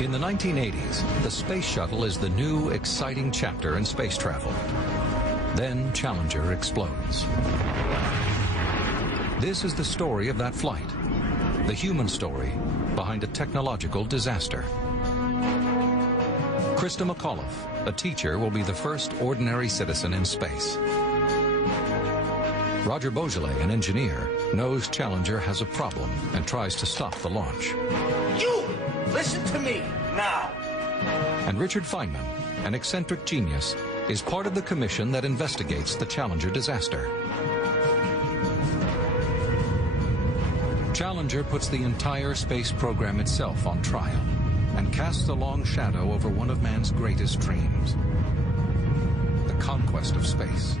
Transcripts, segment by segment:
In the 1980s, the space shuttle is the new, exciting chapter in space travel. Then Challenger explodes. This is the story of that flight, the human story behind a technological disaster. Krista McAuliffe, a teacher, will be the first ordinary citizen in space. Roger Beaujolais, an engineer, knows Challenger has a problem and tries to stop the launch. You! Listen to me, now! And Richard Feynman, an eccentric genius, is part of the commission that investigates the Challenger disaster. Challenger puts the entire space program itself on trial and casts a long shadow over one of man's greatest dreams, the conquest of space.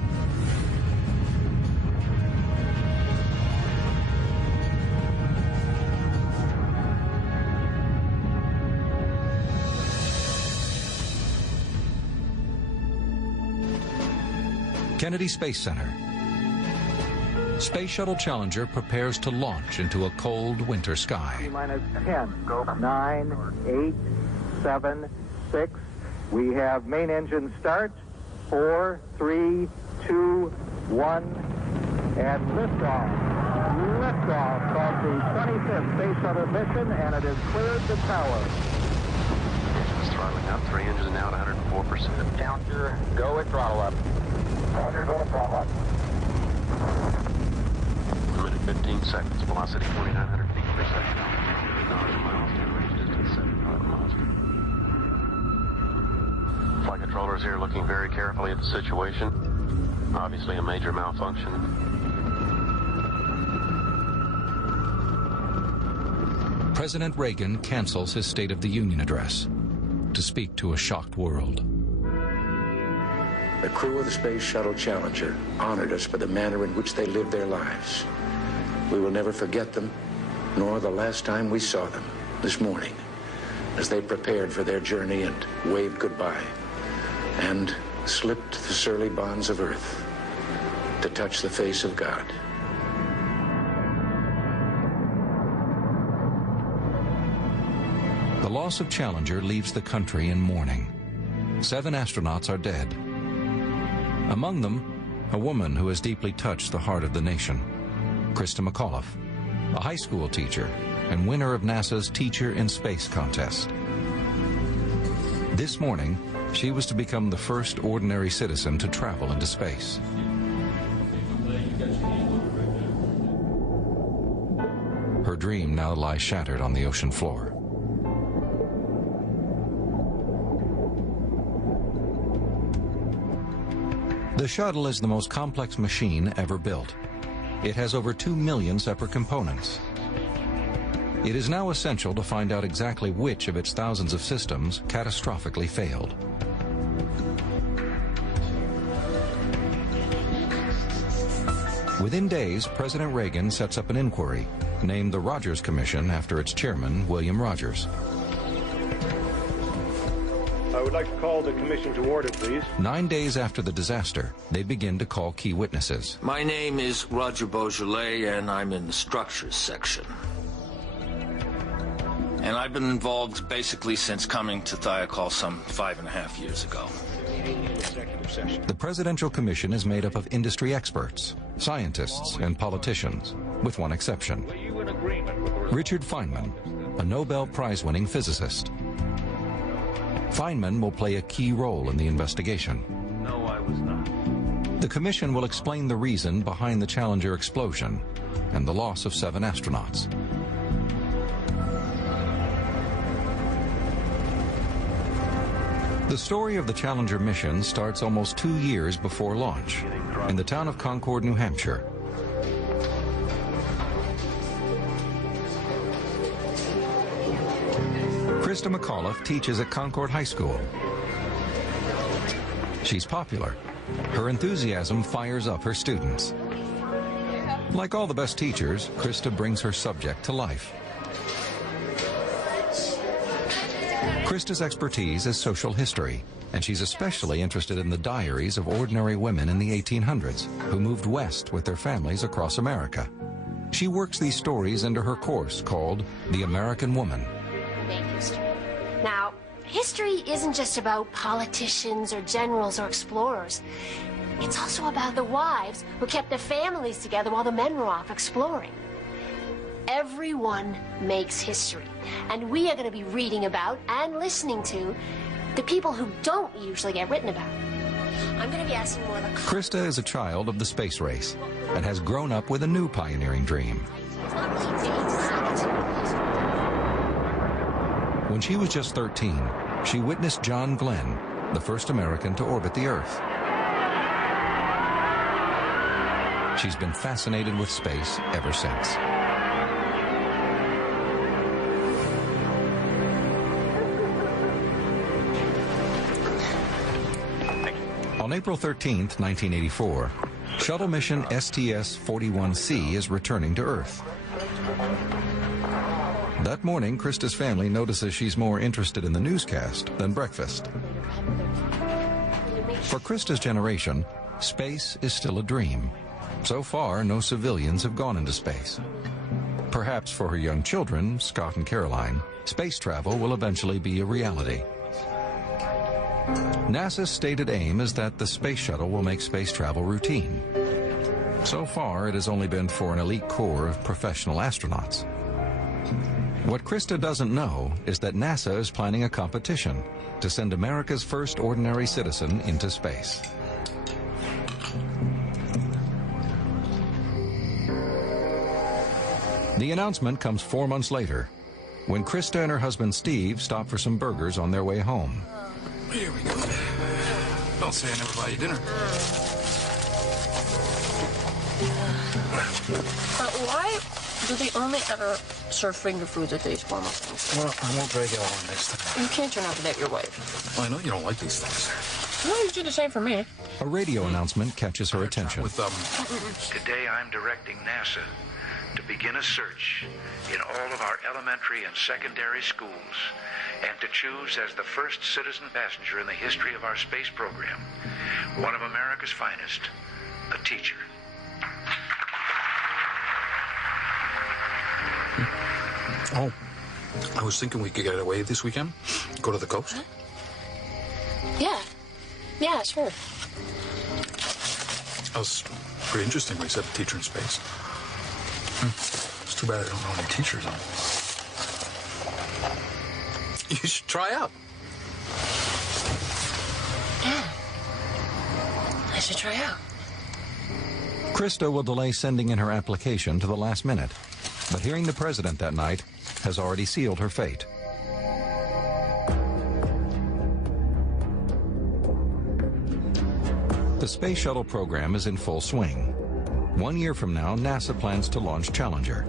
Kennedy Space Center. Space Shuttle Challenger prepares to launch into a cold winter sky. Minus 10, 9, 8, 7, 6. We have main engine start. 4, 3, 2, 1, and liftoff. Liftoff of the 25th Space Shuttle mission, and it has cleared the tower. Engine's throttling up, 3 engines now at 104%. Challenger, go at throttle up. Roger, go at throttle up. 1 minute 15 seconds, velocity 2,900 feet per second. 9 miles, range distance 700 miles. Flight controllers here looking very carefully at the situation. Obviously a major malfunction. President Reagan cancels his State of the Union address to speak to a shocked world. The crew of the Space Shuttle Challenger honored us for the manner in which they lived their lives. We will never forget them, nor the last time we saw them, this morning, as they prepared for their journey and waved goodbye, and slipped the surly bonds of Earth to touch the face of God. The loss of Challenger leaves the country in mourning. 7 astronauts are dead. Among them, a woman who has deeply touched the heart of the nation, Krista McAuliffe, a high school teacher and winner of NASA's Teacher in Space contest. This morning, she was to become the first ordinary citizen to travel into space. Her dream now lies shattered on the ocean floor. The shuttle is the most complex machine ever built. It has over 2 million separate components. It is now essential to find out exactly which of its thousands of systems catastrophically failed. Within days, President Reagan sets up an inquiry, named the Rogers Commission after its chairman, William Rogers. I would like to call the commission to order, please. 9 days after the disaster, they begin to call key witnesses. My name is Roger Beaujolais, and I'm in the structures section. And I've been involved basically since coming to Thiokol some 5.5 years ago. The Presidential Commission is made up of industry experts, scientists, and politicians, with one exception. Richard Feynman, a Nobel Prize-winning physicist. Feynman will play a key role in the investigation. No, I was not. The commission will explain the reason behind the Challenger explosion and the loss of 7 astronauts. The story of the Challenger mission starts almost 2 years before launch in the town of Concord, New Hampshire. Krista McAuliffe teaches at Concord High School. She's popular. Her enthusiasm fires up her students. Like all the best teachers, Krista brings her subject to life. Krista's expertise is social history, and she's especially interested in the diaries of ordinary women in the 1800s who moved west with their families across America. She works these stories into her course called The American Woman. Now, history isn't just about politicians or generals or explorers. It's also about the wives who kept their families together while the men were off exploring. Everyone makes history, and we are going to be reading about and listening to the people who don't usually get written about. I'm going to be asking more of the... Krista is a child of the space race and has grown up with a new pioneering dream. When she was just 13, she witnessed John Glenn, the first American to orbit the Earth. She's been fascinated with space ever since. On April 13th, 1984, shuttle mission STS-41C is returning to Earth. That morning, Krista's family notices she's more interested in the newscast than breakfast. For Krista's generation, space is still a dream. So far, no civilians have gone into space. Perhaps for her young children, Scott and Caroline, space travel will eventually be a reality. NASA's stated aim is that the space shuttle will make space travel routine. So far, it has only been for an elite corps of professional astronauts. What Krista doesn't know is that NASA is planning a competition to send America's first ordinary citizen into space. The announcement comes 4 months later, when Krista and her husband Steve stop for some burgers on their way home. Here we go. Don't say I never buy you dinner. Why do they only ever serve finger foods at these formal things? Well, I won't drag you along this time. You can't turn out to date your wife. Well, I know you don't like these things. Well, you do the same for me. A radio announcement catches her attention. Today I'm directing NASA to begin a search in all of our elementary and secondary schools and to choose as the first citizen passenger in the history of our space program, one of America's finest, a teacher. Oh, I was thinking we could get away this weekend. Go to the coast. Huh? Yeah, sure. That was pretty interesting when he said a teacher in space. It's too bad I don't know any teachers. You should try out. Yeah. I should try out. Krista will delay sending in her application to the last minute, but hearing the president that night has already sealed her fate. The Space Shuttle program is in full swing. 1 year from now, NASA plans to launch Challenger.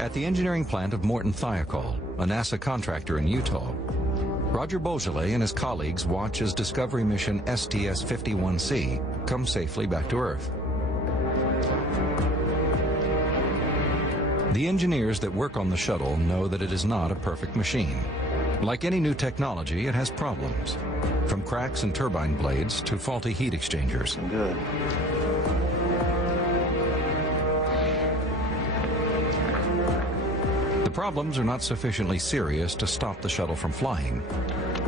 At the engineering plant of Morton Thiokol, a NASA contractor in Utah, Roger Beaujolais and his colleagues watch as Discovery mission STS-51C come safely back to Earth. The engineers that work on the shuttle know that it is not a perfect machine. Like any new technology, it has problems, from cracks in turbine blades to faulty heat exchangers. Good. The problems are not sufficiently serious to stop the shuttle from flying.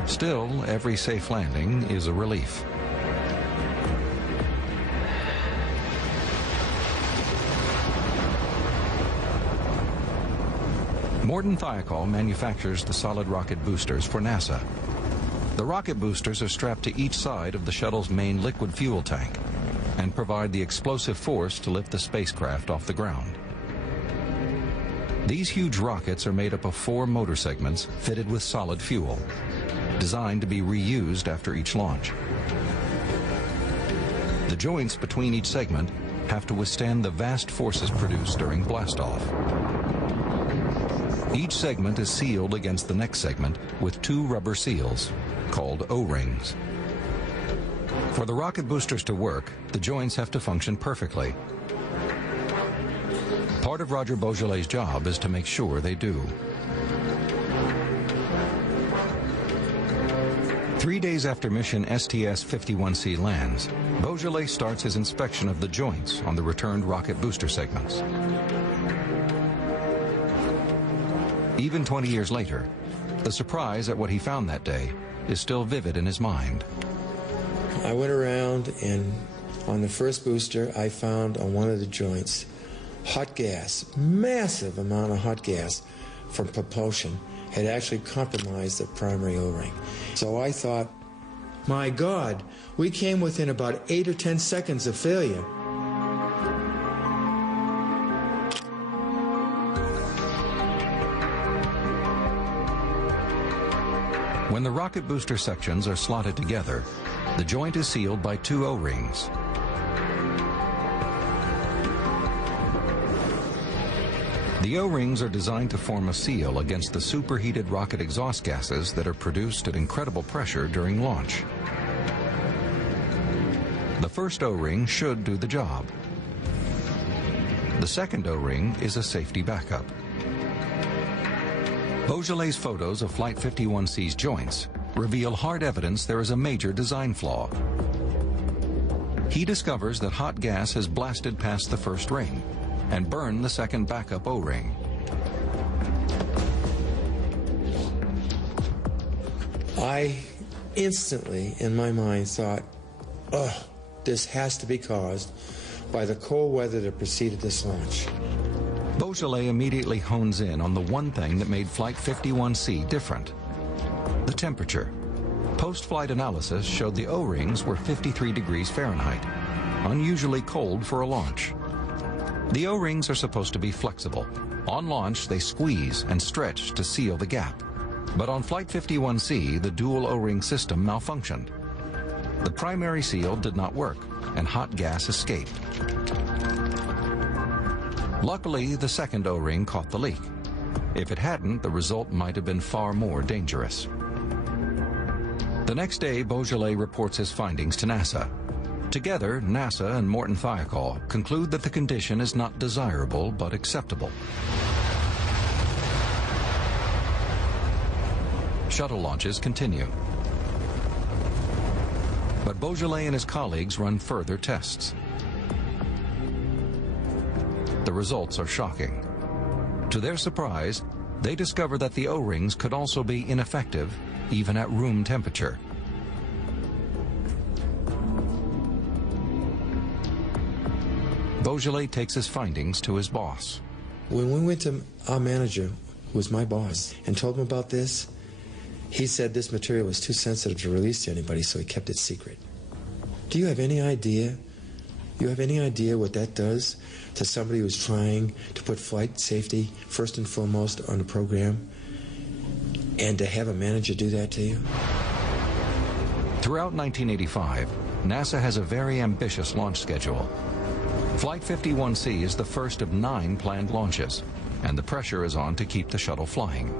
Still, every safe landing is a relief. Morton Thiokol manufactures the solid rocket boosters for NASA. The rocket boosters are strapped to each side of the shuttle's main liquid fuel tank and provide the explosive force to lift the spacecraft off the ground. These huge rockets are made up of 4 motor segments fitted with solid fuel, designed to be reused after each launch. The joints between each segment have to withstand the vast forces produced during blastoff. Each segment is sealed against the next segment with 2 rubber seals, called O-rings. For the rocket boosters to work, the joints have to function perfectly. Part of Roger Beaujolais' job is to make sure they do. 3 days after mission STS-51C lands, Beaujolais starts his inspection of the joints on the returned rocket booster segments. Even 20 years later, the surprise at what he found that day is still vivid in his mind. I went around, and on the first booster, I found on one of the joints hot gas, massive amount of hot gas from propulsion had actually compromised the primary O-ring. So I thought, my God, we came within about 8 or 10 seconds of failure. When the rocket booster sections are slotted together, the joint is sealed by 2 O-rings. The O-rings are designed to form a seal against the superheated rocket exhaust gases that are produced at incredible pressure during launch. The first O-ring should do the job. The second O-ring is a safety backup. Beaujolais' photos of Flight 51C's joints reveal hard evidence there is a major design flaw. He discovers that hot gas has blasted past the first ring and burned the second backup O-ring. I instantly, in my mind, thought, oh, this has to be caused by the cold weather that preceded this launch. Beaujolais immediately hones in on the one thing that made Flight 51C different: the temperature. Post-flight analysis showed the O-rings were 53 degrees Fahrenheit, unusually cold for a launch. The O-rings are supposed to be flexible. On launch, they squeeze and stretch to seal the gap. But on Flight 51C, the dual O-ring system malfunctioned. The primary seal did not work, and hot gas escaped. Luckily, the second O-ring caught the leak. If it hadn't, the result might have been far more dangerous. The next day, Beaujolais reports his findings to NASA. Together, NASA and Morton Thiokol conclude that the condition is not desirable but acceptable. Shuttle launches continue. But Beaujolais and his colleagues run further tests. The results are shocking. To their surprise, they discover that the O-rings could also be ineffective even at room temperature. Beaujolais takes his findings to his boss. When we went to our manager, who was my boss, and told him about this, he said this material was too sensitive to release to anybody, so he kept it secret. Do you have any idea? You have any idea what that does to somebody who's trying to put flight safety first and foremost on the program, and to have a manager do that to you? Throughout 1985, NASA has a very ambitious launch schedule. Flight 51C is the first of 9 planned launches, and the pressure is on to keep the shuttle flying.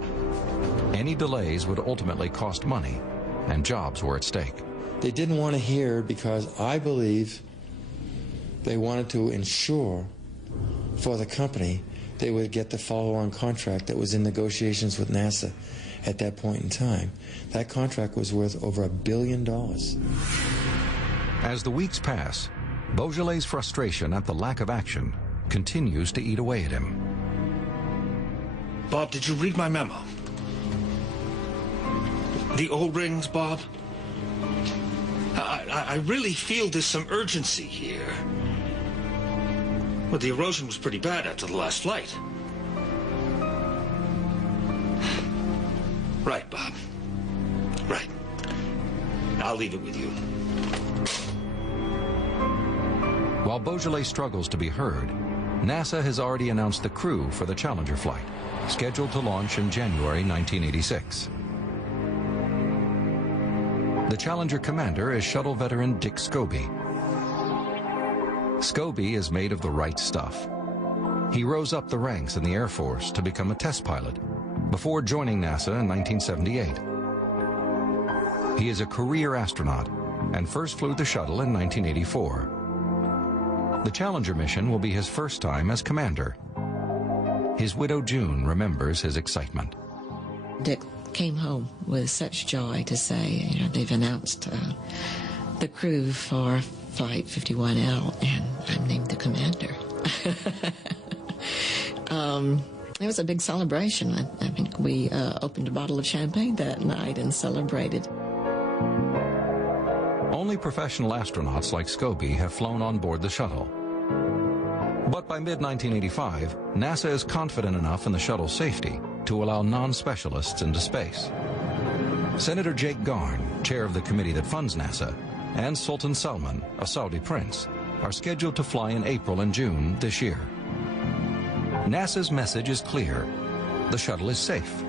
Any delays would ultimately cost money, and jobs were at stake. They didn't want to hear because I believe they wanted to ensure for the company they would get the follow-on contract that was in negotiations with NASA at that point in time. That contract was worth over $1 billion. As the weeks pass, Beaujolais' frustration at the lack of action continues to eat away at him. Bob, did you read my memo? The O-rings, Bob? I really feel there's some urgency here. Well, the erosion was pretty bad after the last flight. Right, Bob. Right. I'll leave it with you. While Beaujolais struggles to be heard, NASA has already announced the crew for the Challenger flight, scheduled to launch in January 1986. The Challenger commander is shuttle veteran Dick Scobie. Scobie is made of the right stuff. He rose up the ranks in the Air Force to become a test pilot before joining NASA in 1978. He is a career astronaut and first flew the shuttle in 1984. The Challenger mission will be his first time as commander. His widow June remembers his excitement. Dick came home with such joy to say, they've announced the crew for Flight 51L, and I'm named the commander. It was a big celebration. I think we opened a bottle of champagne that night and celebrated. Only professional astronauts like Scobie have flown on board the shuttle. But by mid-1985, NASA is confident enough in the shuttle's safety to allow non-specialists into space. Senator Jake Garn, chair of the committee that funds NASA, and Sultan Salman, a Saudi prince, are scheduled to fly in April and June this year. NASA's message is clear. The shuttle is safe.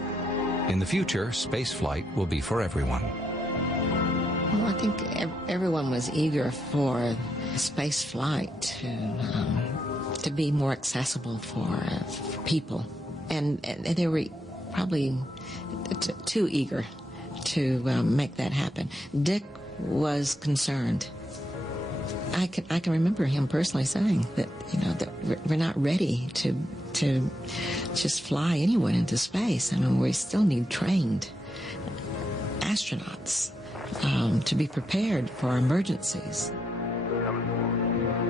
In the future, space flight will be for everyone. Well, I think everyone was eager for space flight to be more accessible for people. And they were probably too eager to make that happen. Dick was concerned. I can remember him personally saying that, that we're not ready to just fly anyone into space. I mean, we still need trained astronauts to be prepared for emergencies.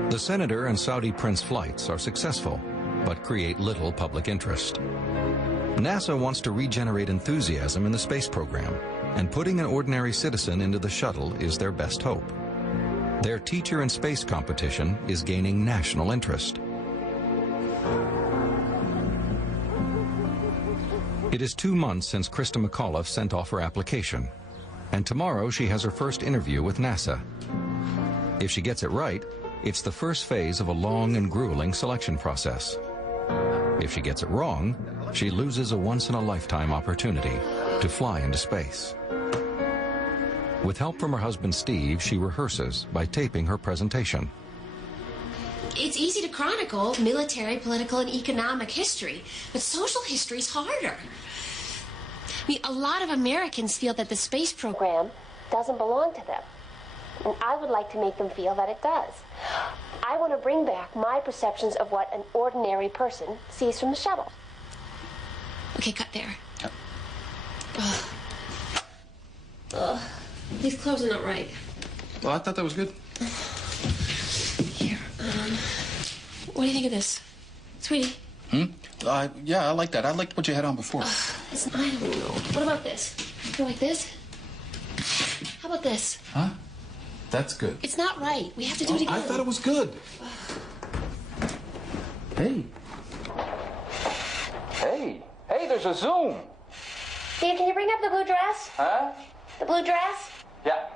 The Senator and Saudi Prince flights are successful, but create little public interest. NASA wants to regenerate enthusiasm in the space program, and putting an ordinary citizen into the shuttle is their best hope. Their Teacher in Space competition is gaining national interest. It is 2 months since Krista McAuliffe sent off her application, and tomorrow she has her first interview with NASA. If she gets it right, it's the first phase of a long and grueling selection process. If she gets it wrong, she loses a once-in-a-lifetime opportunity to fly into space. With help from her husband Steve, she rehearses by taping her presentation. It's easy to chronicle military, political, and economic history, but social history is harder. I mean, a lot of Americans feel that the space program doesn't belong to them, and I would like to make them feel that it does. I want to bring back my perceptions of what an ordinary person sees from the shuttle. Okay, cut there. Yep. These clothes are not right. Well, I thought that was good. Here, what do you think of this? Sweetie? Yeah, I like that. I liked what you had on before. Listen, I don't know. What about this? You like this? How about this? Huh? That's good. It's not right. We have to do it again. I thought it was good. Hey. Hey, there's a Zoom. Steve, can you bring up the blue dress? Huh? The blue dress? Yeah.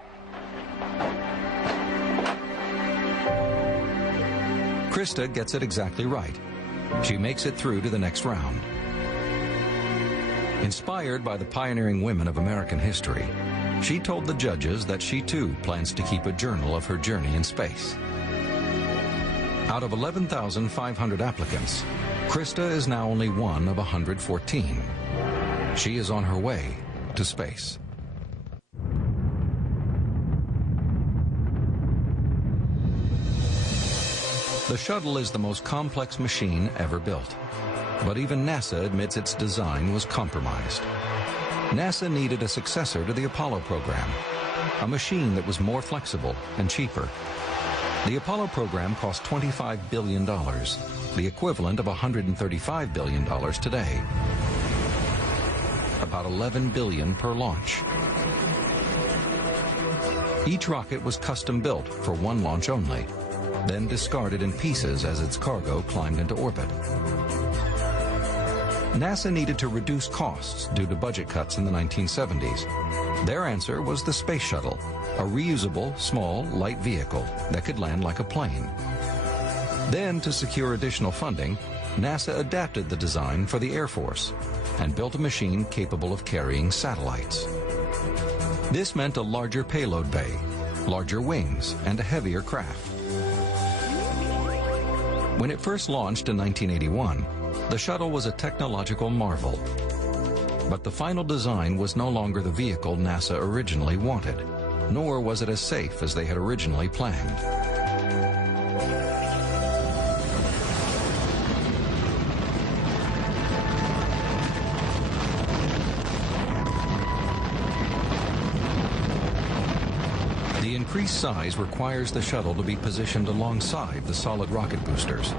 Krista gets it exactly right. She makes it through to the next round. Inspired by the pioneering women of American history, she told the judges that she too plans to keep a journal of her journey in space. Out of 11,500 applicants, Krista is now only one of 114. She is on her way to space. The shuttle is the most complex machine ever built. But even NASA admits its design was compromised. NASA needed a successor to the Apollo program, a machine that was more flexible and cheaper. The Apollo program cost $25 billion, the equivalent of $135 billion today. About $11 billion per launch. Each rocket was custom built for one launch only, then discarded in pieces as its cargo climbed into orbit. NASA needed to reduce costs due to budget cuts in the 1970s. Their answer was the Space Shuttle, a reusable, small, light vehicle that could land like a plane. Then, to secure additional funding, NASA adapted the design for the Air Force and built a machine capable of carrying satellites. This meant a larger payload bay, larger wings, and a heavier craft. When it first launched in 1981, the shuttle was a technological marvel. But the final design was no longer the vehicle NASA originally wanted, nor was it as safe as they had originally planned. The increased size requires the shuttle to be positioned alongside the solid rocket boosters,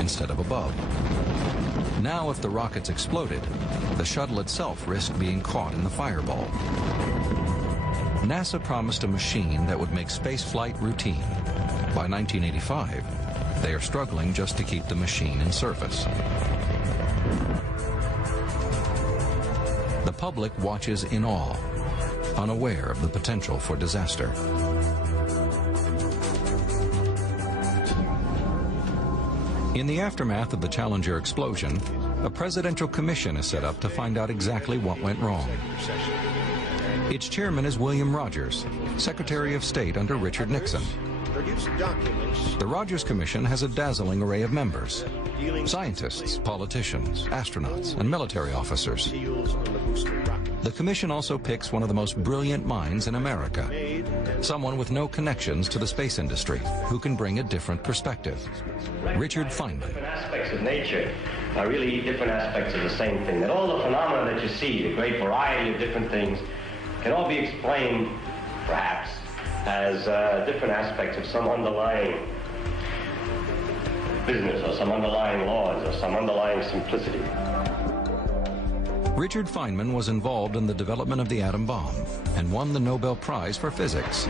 instead of above. Now, if the rockets exploded, the shuttle itself risked being caught in the fireball. NASA promised a machine that would make spaceflight routine. By 1985, they are struggling just to keep the machine in service. The public watches in awe, unaware of the potential for disaster. In the aftermath of the Challenger explosion, a presidential commission is set up to find out exactly what went wrong. Its chairman is William Rogers, Secretary of State under Richard Nixon. The Rogers Commission has a dazzling array of members: scientists, politicians, astronauts, and military officers. The commission also picks one of the most brilliant minds in America, someone with no connections to the space industry, who can bring a different perspective. Richard Feynman. Different aspects of nature are really different aspects of the same thing. That all the phenomena that you see, the great variety of different things, can all be explained, perhaps, as different aspects of some underlying business or some underlying laws or some underlying simplicity. Richard Feynman was involved in the development of the atom bomb and won the Nobel Prize for Physics.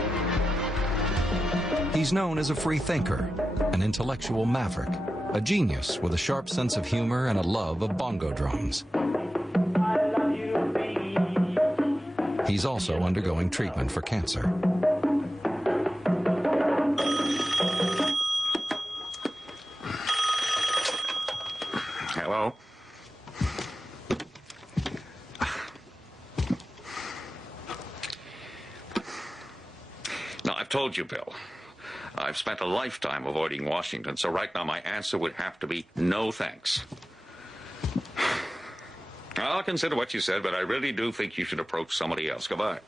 He's known as a free thinker, an intellectual maverick, a genius with a sharp sense of humor and a love of bongo drums. He's also undergoing treatment for cancer. Hello? Now, I've told you, Bill, I've spent a lifetime avoiding Washington, so right now my answer would have to be no thanks. I'll consider what you said, but I really do think you should approach somebody else. Goodbye.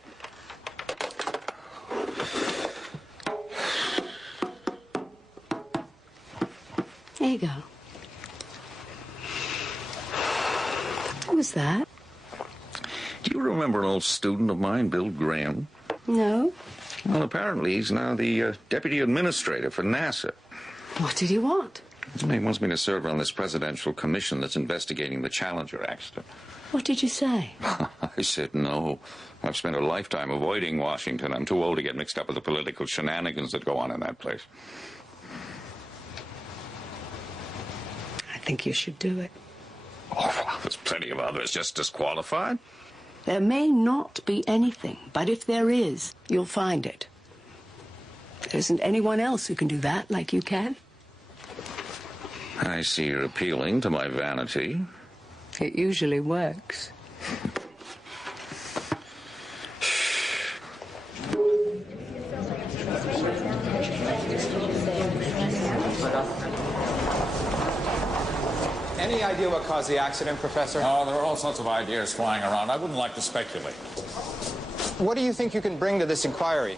There you go. Who was that? Do you remember an old student of mine, Bill Graham? No. Well, apparently he's now the deputy administrator for NASA. What did he want? He wants me to serve on this presidential commission that's investigating the Challenger accident. What did you say? I said no. I've spent a lifetime avoiding Washington. I'm too old to get mixed up with the political shenanigans that go on in that place. I think you should do it. Oh, well, there's plenty of others just as qualified. There may not be anything, but if there is, you'll find it. There isn't anyone else who can do that like you can. I see you're appealing to my vanity. It usually works. Any idea what caused the accident, Professor? Oh, there are all sorts of ideas flying around. I wouldn't like to speculate. What do you think you can bring to this inquiry?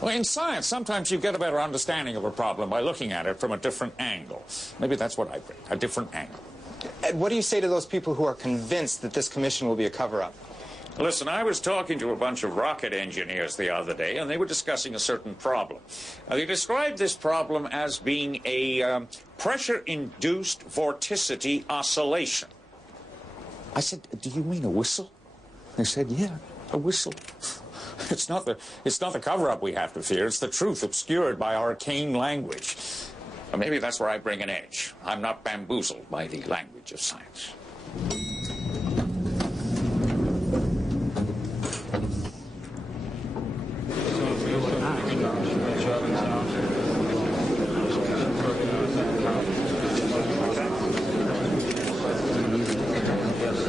Well, in science, sometimes you get a better understanding of a problem by looking at it from a different angle. Maybe that's what I bring, a different angle. Ed, what do you say to those people who are convinced that this commission will be a cover-up? Listen, I was talking to a bunch of rocket engineers the other day, and they were discussing a certain problem. They described this problem as being a pressure-induced vorticity oscillation. I said, do you mean a whistle? They said, yeah, a whistle. It's not the cover-up we have to fear. It's the truth obscured by arcane language. Or maybe that's where I bring an edge. I'm not bamboozled by the language of science.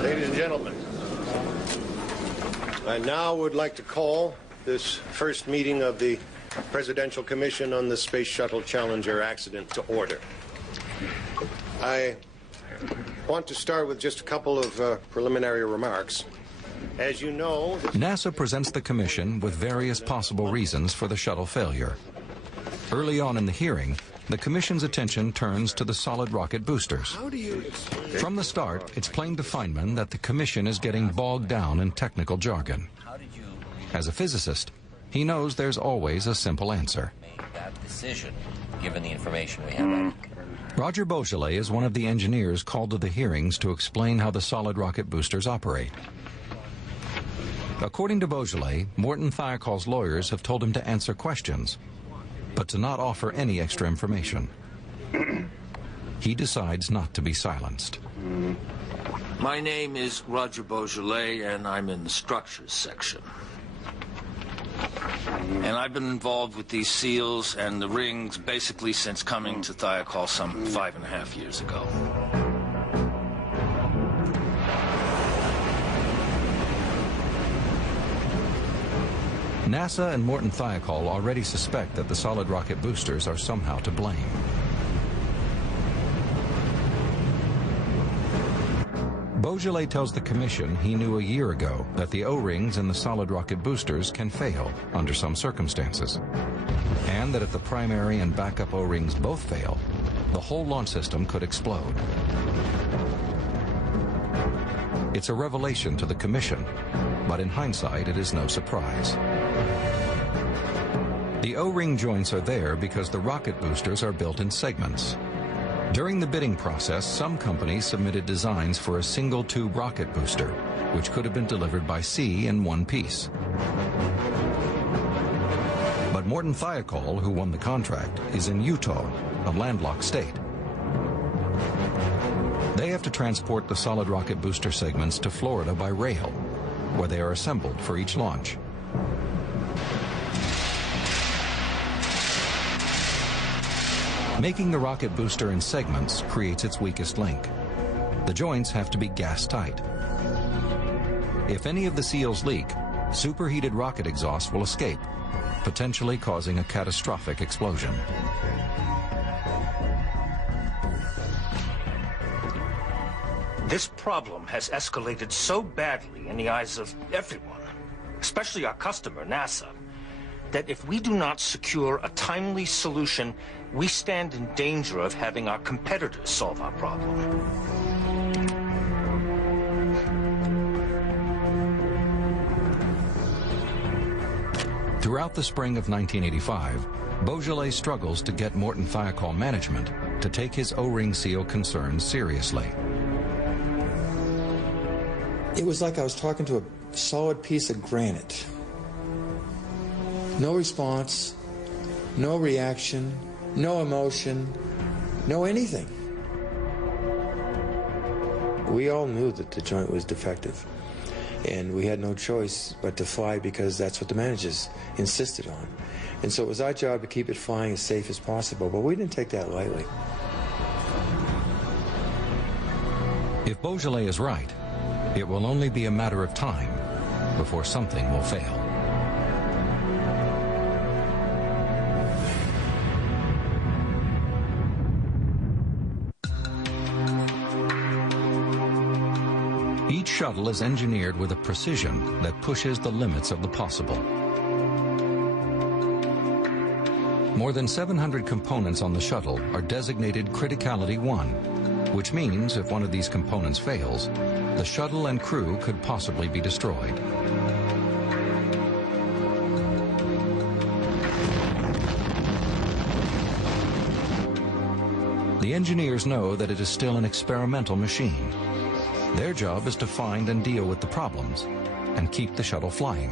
Ladies and gentlemen, I now would like to call this first meeting of the Presidential Commission on the Space Shuttle Challenger accident to order. I want to start with just a couple of preliminary remarks. As you know, NASA presents the commission with various possible reasons for the shuttle failure. Early on in the hearing, the commission's attention turns to the solid rocket boosters. From the start, it's plain to Feynman that the commission is getting bogged down in technical jargon. As a physicist, he knows there's always a simple answer. That decision, given the information we have. Roger Beaujolais is one of the engineers called to the hearings to explain how the solid rocket boosters operate. According to Beaujolais, Morton Thiokol's lawyers have told him to answer questions, but to not offer any extra information. He decides not to be silenced. My name is Roger Beaujolais, and I'm in the structures section. And I've been involved with these seals and the rings basically since coming to Thiokol some 5.5 years ago. NASA and Morton Thiokol already suspect that the solid rocket boosters are somehow to blame. Beaujolais tells the commission he knew a year ago that the O-rings in the solid rocket boosters can fail under some circumstances, and that if the primary and backup O-rings both fail, the whole launch system could explode. It's a revelation to the commission, but in hindsight it is no surprise. The O-ring joints are there because the rocket boosters are built in segments. During the bidding process, some companies submitted designs for a single tube rocket booster, which could have been delivered by sea in one piece. But Morton Thiokol, who won the contract, is in Utah, a landlocked state. They have to transport the solid rocket booster segments to Florida by rail, where they are assembled for each launch. Making the rocket booster in segments creates its weakest link. The joints have to be gas tight. If any of the seals leak, superheated rocket exhaust will escape, potentially causing a catastrophic explosion. This problem has escalated so badly in the eyes of everyone, especially our customer, NASA, that if we do not secure a timely solution, we stand in danger of having our competitors solve our problem. Throughout the spring of 1985, Beaujolais struggles to get Morton Thiokol management to take his O-ring seal concerns seriously. It was like I was talking to a solid piece of granite. No response, no reaction, no emotion, no anything. We all knew that the joint was defective, and we had no choice but to fly because that's what the managers insisted on. And so it was our job to keep it flying as safe as possible, but we didn't take that lightly. If Beaujolais is right, it will only be a matter of time before something will fail. Each shuttle is engineered with a precision that pushes the limits of the possible. More than 700 components on the shuttle are designated Criticality 1, which means if one of these components fails, the shuttle and crew could possibly be destroyed. The engineers know that it is still an experimental machine. Their job is to find and deal with the problems and keep the shuttle flying.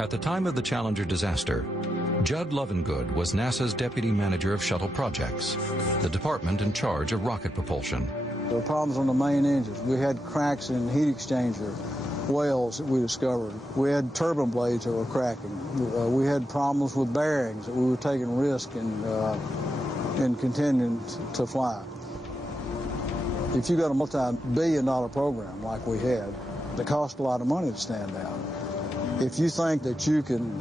At the time of the Challenger disaster, Judd Lovingood was NASA's deputy manager of shuttle projects, the department in charge of rocket propulsion. There were problems on the main engines. We had cracks in heat exchanger wells that we discovered. We had turbine blades that were cracking. We had problems with bearings that we were taking risk in continuing to fly. If you got a multi-billion-dollar program like we had, that cost a lot of money to stand down. If you think that you can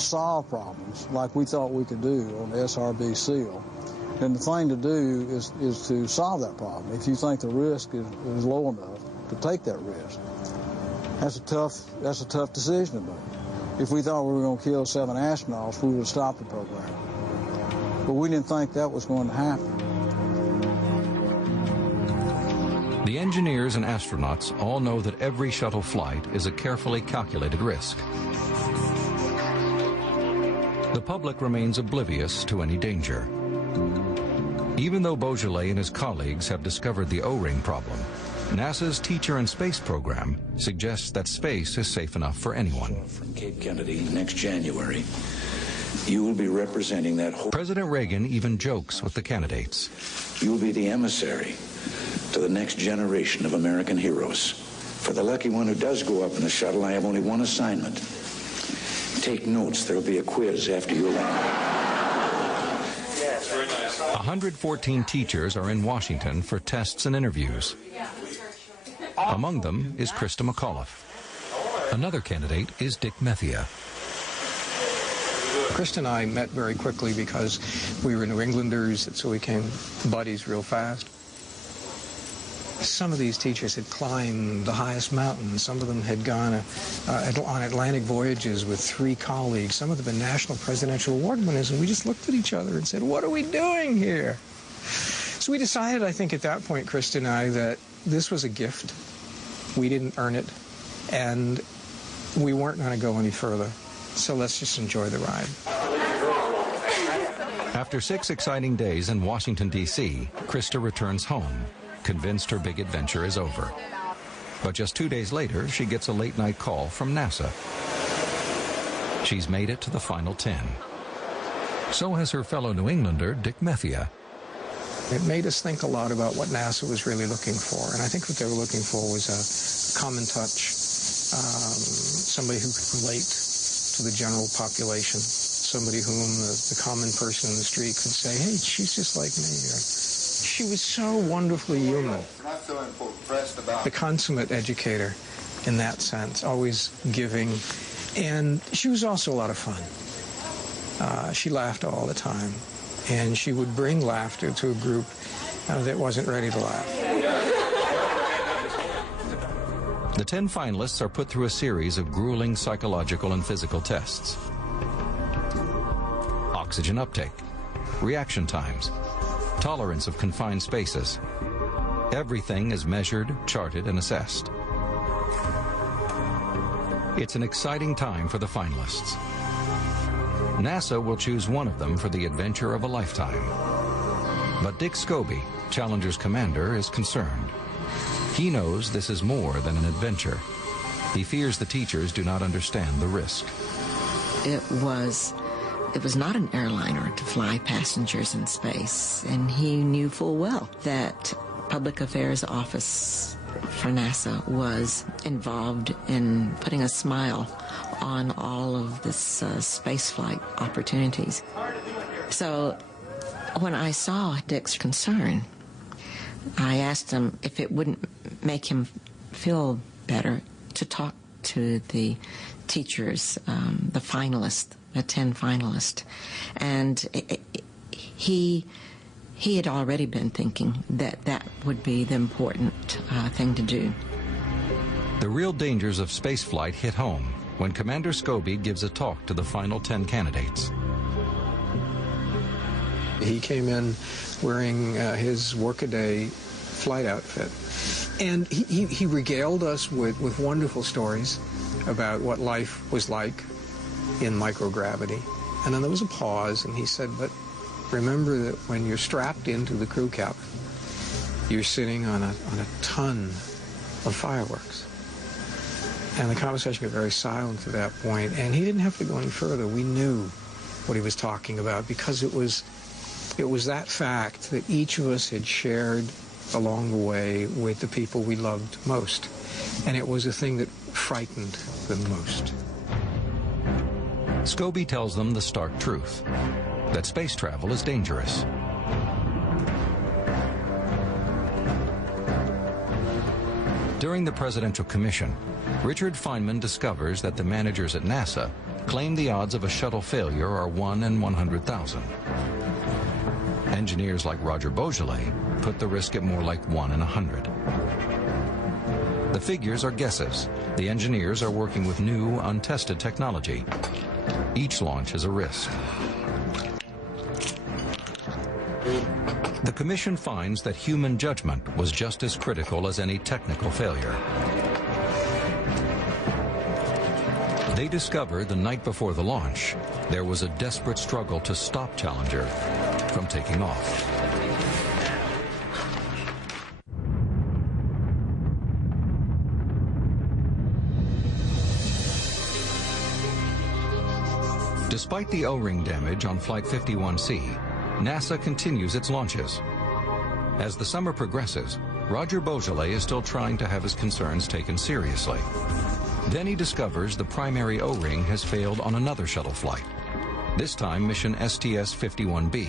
solve problems like we thought we could do on the SRB seal, then the thing to do is to solve that problem. If you think the risk is low enough to take that risk, that's a tough decision to make. If we thought we were going to kill 7 astronauts, we would have stopped the program. But we didn't think that was going to happen. The engineers and astronauts all know that every shuttle flight is a carefully calculated risk. The public remains oblivious to any danger. Even though Beaujolais and his colleagues have discovered the O-ring problem, NASA's Teacher in Space program suggests that space is safe enough for anyone. From Cape Kennedy next January, you will be representing that whole... President Reagan even jokes with the candidates. You will be the emissary to the next generation of American heroes. For the lucky one who does go up in the shuttle, I have only one assignment. Take notes. There will be a quiz after you land. 114 teachers are in Washington for tests and interviews. Among them is Krista McAuliffe. Another candidate is Dick Methia. Krista and I met very quickly because we were New Englanders, so we became buddies real fast. Some of these teachers had climbed the highest mountains. Some of them had gone on Atlantic voyages with 3 colleagues. Some of them had been national presidential award winners, and we just looked at each other and said, what are we doing here? So we decided, I think at that point, Krista and I, that this was a gift. We didn't earn it, and we weren't going to go any further. So let's just enjoy the ride. After 6 exciting days in Washington, D.C., Krista returns home, convinced her big adventure is over. But just 2 days later, she gets a late-night call from NASA. She's made it to the final 10. So has her fellow New Englander, Dick Methia. It made us think a lot about what NASA was really looking for, and I think what they were looking for was a common touch, somebody who could relate to the general population, somebody whom the common person in the street could say, hey, she's just like me. She was so wonderfully human. The consummate educator in that sense, always giving. And she was also a lot of fun. She laughed all the time. And she would bring laughter to a group that wasn't ready to laugh. The 10 finalists are put through a series of grueling psychological and physical tests. Oxygen uptake, reaction times, tolerance of confined spaces. Everything is measured, charted, and assessed. It's an exciting time for the finalists. NASA will choose one of them for the adventure of a lifetime. But Dick Scobie, Challenger's commander, is concerned. He knows this is more than an adventure. He fears the teachers do not understand the risk. It was not an airliner to fly passengers in space, and he knew full well that Public Affairs Office for NASA was involved in putting a smile on all of this spaceflight opportunities. So when I saw Dick's concern, I asked him if it wouldn't make him feel better to talk to the teachers, the finalists, the 10 finalists. And he had already been thinking that that would be the important thing to do. The real dangers of spaceflight hit home when Commander Scobie gives a talk to the final 10 candidates. He came in wearing his workaday flight outfit, and he regaled us with wonderful stories about what life was like in microgravity. And then there was a pause, and he said, but remember that when you're strapped into the crew cabin, you're sitting on a ton of fireworks. And the conversation got very silent at that point, and he didn't have to go any further. We knew what he was talking about because it was that fact that each of us had shared along the way with the people we loved most. And it was a thing that frightened them most. Scobie tells them the stark truth, that space travel is dangerous. During the Presidential Commission, Richard Feynman discovers that the managers at NASA claim the odds of a shuttle failure are 1 in 100,000. Engineers like Roger Beaujolais put the risk at more like 1 in 100. The figures are guesses. The engineers are working with new, untested technology. Each launch is a risk. The commission finds that human judgment was just as critical as any technical failure. They discover the night before the launch, there was a desperate struggle to stop Challenger from taking off. Despite the O-ring damage on Flight 51C, NASA continues its launches. As the summer progresses, Roger Beaujolais is still trying to have his concerns taken seriously. Then he discovers the primary O-ring has failed on another shuttle flight, this time mission STS-51B.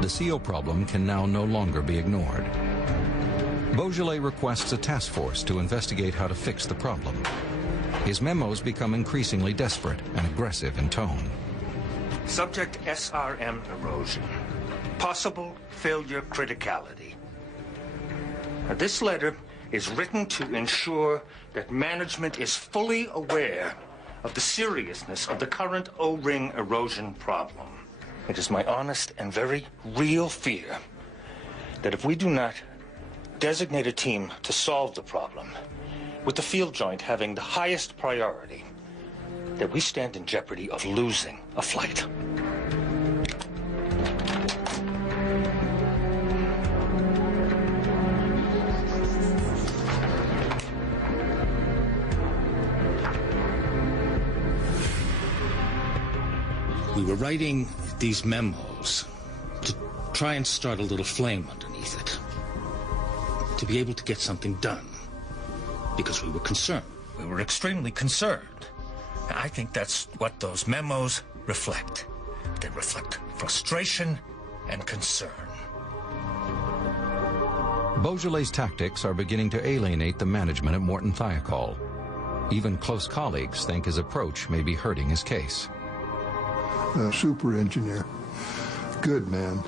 The CO problem can now no longer be ignored. Beaujolais requests a task force to investigate how to fix the problem. His memos become increasingly desperate and aggressive in tone. Subject SRM erosion. Possible failure criticality. Now, this letter is written to ensure that management is fully aware of the seriousness of the current O-ring erosion problem. It is my honest and very real fear that if we do not designate a team to solve the problem, with the field joint having the highest priority, that we stand in jeopardy of losing a flight. We were writing these memos to try and start a little flame underneath it, to be able to get something done, because we were concerned. We were extremely concerned. I think that's what those memos reflect. They reflect frustration and concern. Beaujolais' tactics are beginning to alienate the management at Morton Thiokol. Even close colleagues think his approach may be hurting his case. Super engineer. Good man.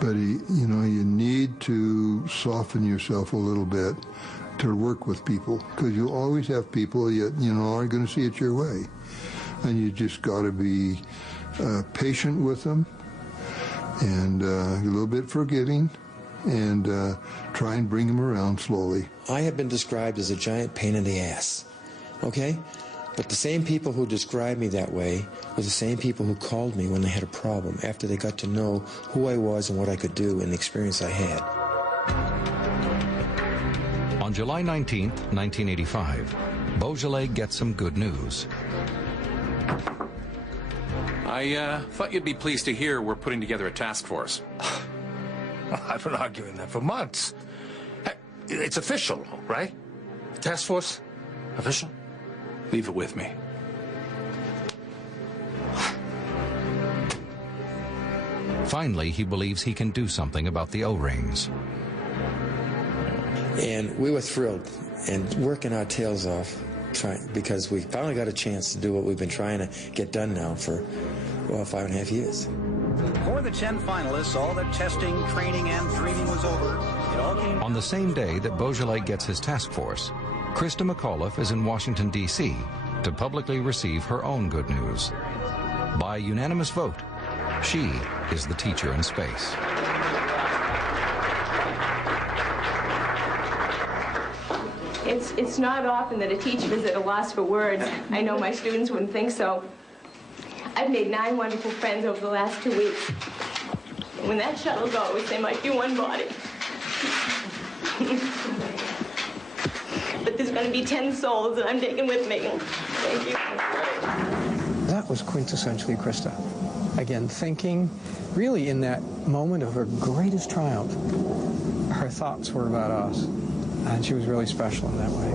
But you need to soften yourself a little bit to work with people, because you always have people that aren't going to see it your way, and you just got to be patient with them and a little bit forgiving, and try and bring them around slowly. I have been described as a giant pain in the ass, okay? But the same people who described me that way were the same people who called me when they had a problem, after they got to know who I was and what I could do and the experience I had. On July 19th, 1985, Beaujolais gets some good news. I thought you'd be pleased to hear we're putting together a task force. I've been arguing that for months. It's official, right? Task force? Official? Leave it with me. Finally, he believes he can do something about the O-rings. And we were thrilled and working our tails off because we finally got a chance to do what we've been trying to get done now for, 5.5 years. For the 10 finalists, all the testing, training, and dreaming was over. It all came... On the same day that Beaujolais gets his task force, Krista McAuliffe is in Washington, D.C. to publicly receive her own good news. By unanimous vote, she is the teacher in space. It's not often that a teacher is at a loss for words. I know my students wouldn't think so. I've made 9 wonderful friends over the last 2 weeks. When that shuttle goes, they might be one body. But there's going to be 10 souls that I'm taking with me. Thank you. That was quintessentially Krista. Again, thinking really in that moment of her greatest triumph, her thoughts were about us. And she was really special in that way.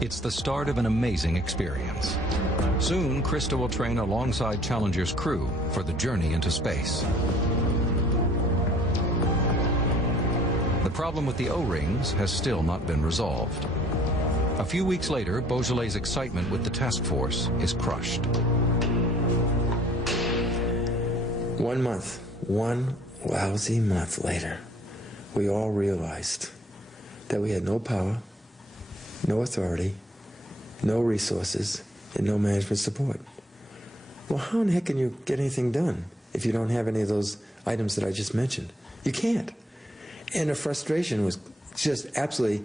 It's the start of an amazing experience. Soon, Krista will train alongside Challenger's crew for the journey into space. The problem with the O-rings has still not been resolved. A few weeks later, Beaujolais' excitement with the task force is crushed. 1 month, one lousy month later, we all realized that we had no power, no authority, no resources, and no management support. Well, how in the heck can you get anything done if you don't have any of those items that I just mentioned? You can't. And the frustration was just absolutely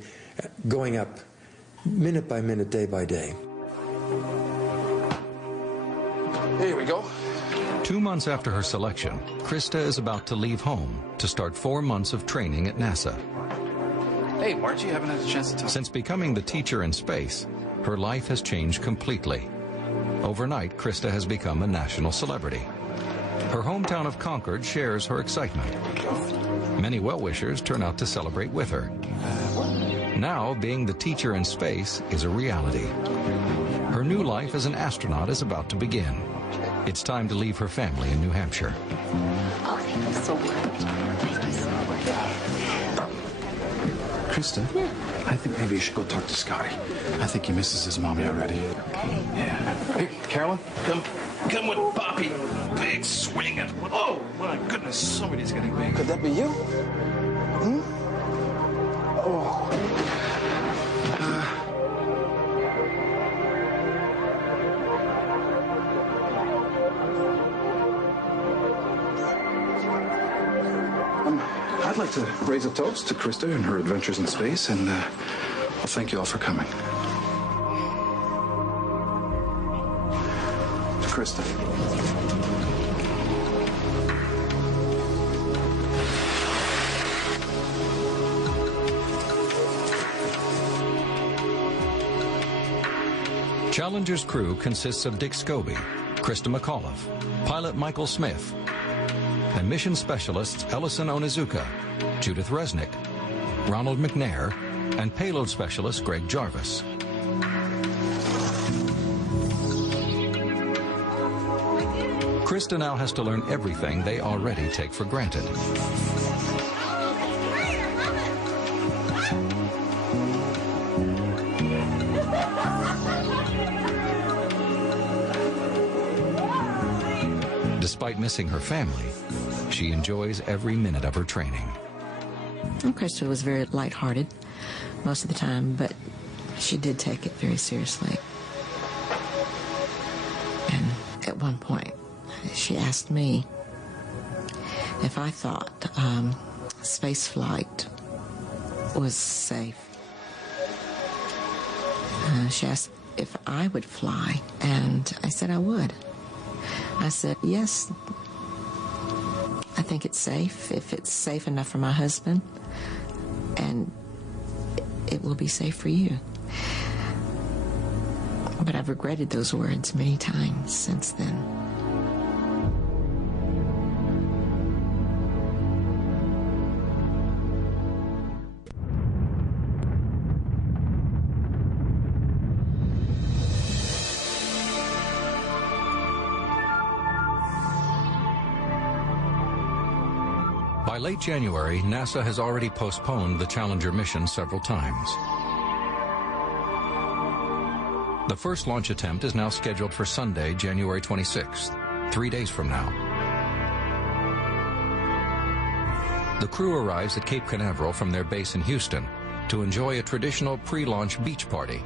going up minute by minute, day by day. Here we go. 2 months after her selection, Krista is about to leave home to start 4 months of training at NASA. Hey, Margie, you haven't had a chance to talk. Since becoming the teacher in space, her life has changed completely. Overnight, Krista has become a national celebrity. Her hometown of Concord shares her excitement. Many well-wishers turn out to celebrate with her. Now, being the teacher in space is a reality. Her new life as an astronaut is about to begin. It's time to leave her family in New Hampshire. Oh, thank you so much. Thank you so much. Kristen, I think maybe you should go talk to Scotty. I think he misses his mommy already. Okay. Yeah. Hey, Carolyn, come with Poppy. Big swing it. Oh, my goodness, somebody's getting big. Could that be you? Hmm? Oh. I'd like to raise a toast to Krista and her adventures in space, and well, thank you all for coming. To Krista. Challenger's crew consists of Dick Scobie, Krista McAuliffe, pilot Michael Smith, and mission specialists Ellison Onizuka, Judith Resnick, Ronald McNair, and payload specialist Greg Jarvis. Krista now has to learn everything they already take for granted. Despite missing her family, she enjoys every minute of her training. And Krista was very lighthearted most of the time, but she did take it very seriously. And at one point, she asked me if I thought space flight was safe. She asked if I would fly, and I said I would. I said, yes, I think it's safe, if it's safe enough for my husband, and it will be safe for you. But I've regretted those words many times since then. By late January, NASA has already postponed the Challenger mission several times. The first launch attempt is now scheduled for Sunday, January 26th, 3 days from now. The crew arrives at Cape Canaveral from their base in Houston to enjoy a traditional pre-launch beach party.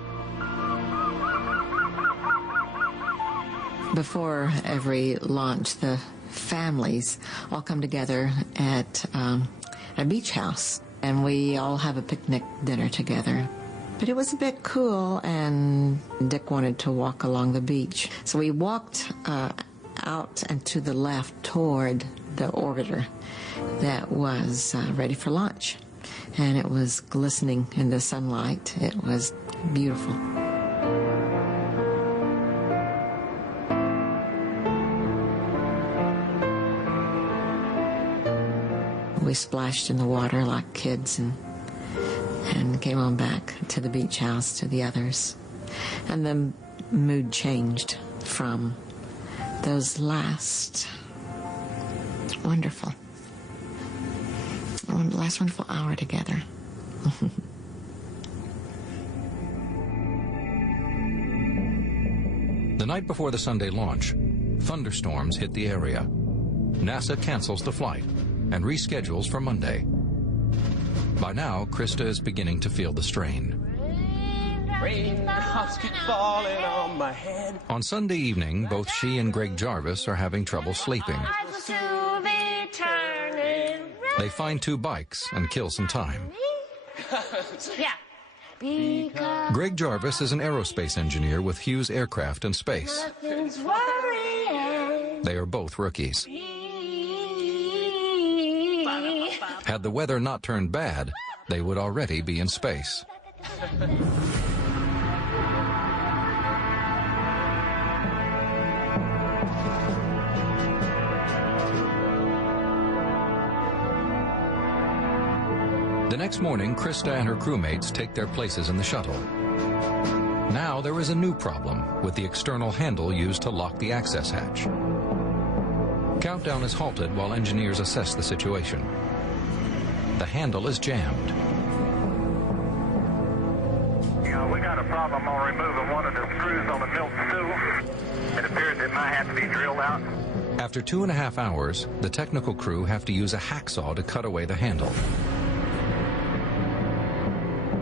Before every launch, the families all come together at a beach house, and we all have a picnic dinner together. But it was a bit cool, and Dick wanted to walk along the beach. So we walked out and to the left toward the orbiter that was ready for launch. And it was glistening in the sunlight. It was beautiful. We splashed in the water like kids and came on back to the beach house to the others. And the mood changed from those last wonderful hour together. The night before the Sunday launch, thunderstorms hit the area. NASA cancels the flight and reschedules for Monday. By now, Krista is beginning to feel the strain. Raindrops keep falling on my head. On Sunday evening, both she and Greg Jarvis are having trouble sleeping. Turning They find 2 bikes and kill some time. Yeah. Greg Jarvis is an aerospace engineer with Hughes Aircraft and Space. Nothing's worrying. They are both rookies. Had the weather not turned bad, they would already be in space. The next morning, Krista and her crewmates take their places in the shuttle. Now there is a new problem with the external handle used to lock the access hatch. Countdown is halted while engineers assess the situation. The handle is jammed. We got a problem on removing one of the screws on the milk stool. It appears it might have to be drilled out. After 2.5 hours, the technical crew have to use a hacksaw to cut away the handle.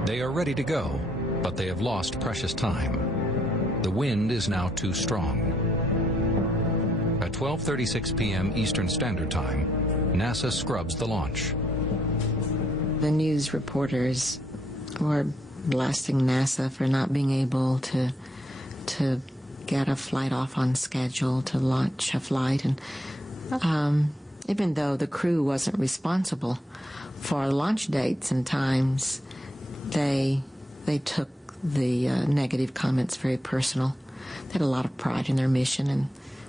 They are ready to go, but they have lost precious time. The wind is now too strong. At 12:36 p.m. Eastern Standard Time, NASA scrubs the launch. The news reporters were blasting NASA for not being able to get a flight off on schedule, to launch a flight. And even though the crew wasn't responsible for launch dates and times, they took the negative comments very personal. They had a lot of pride in their mission, and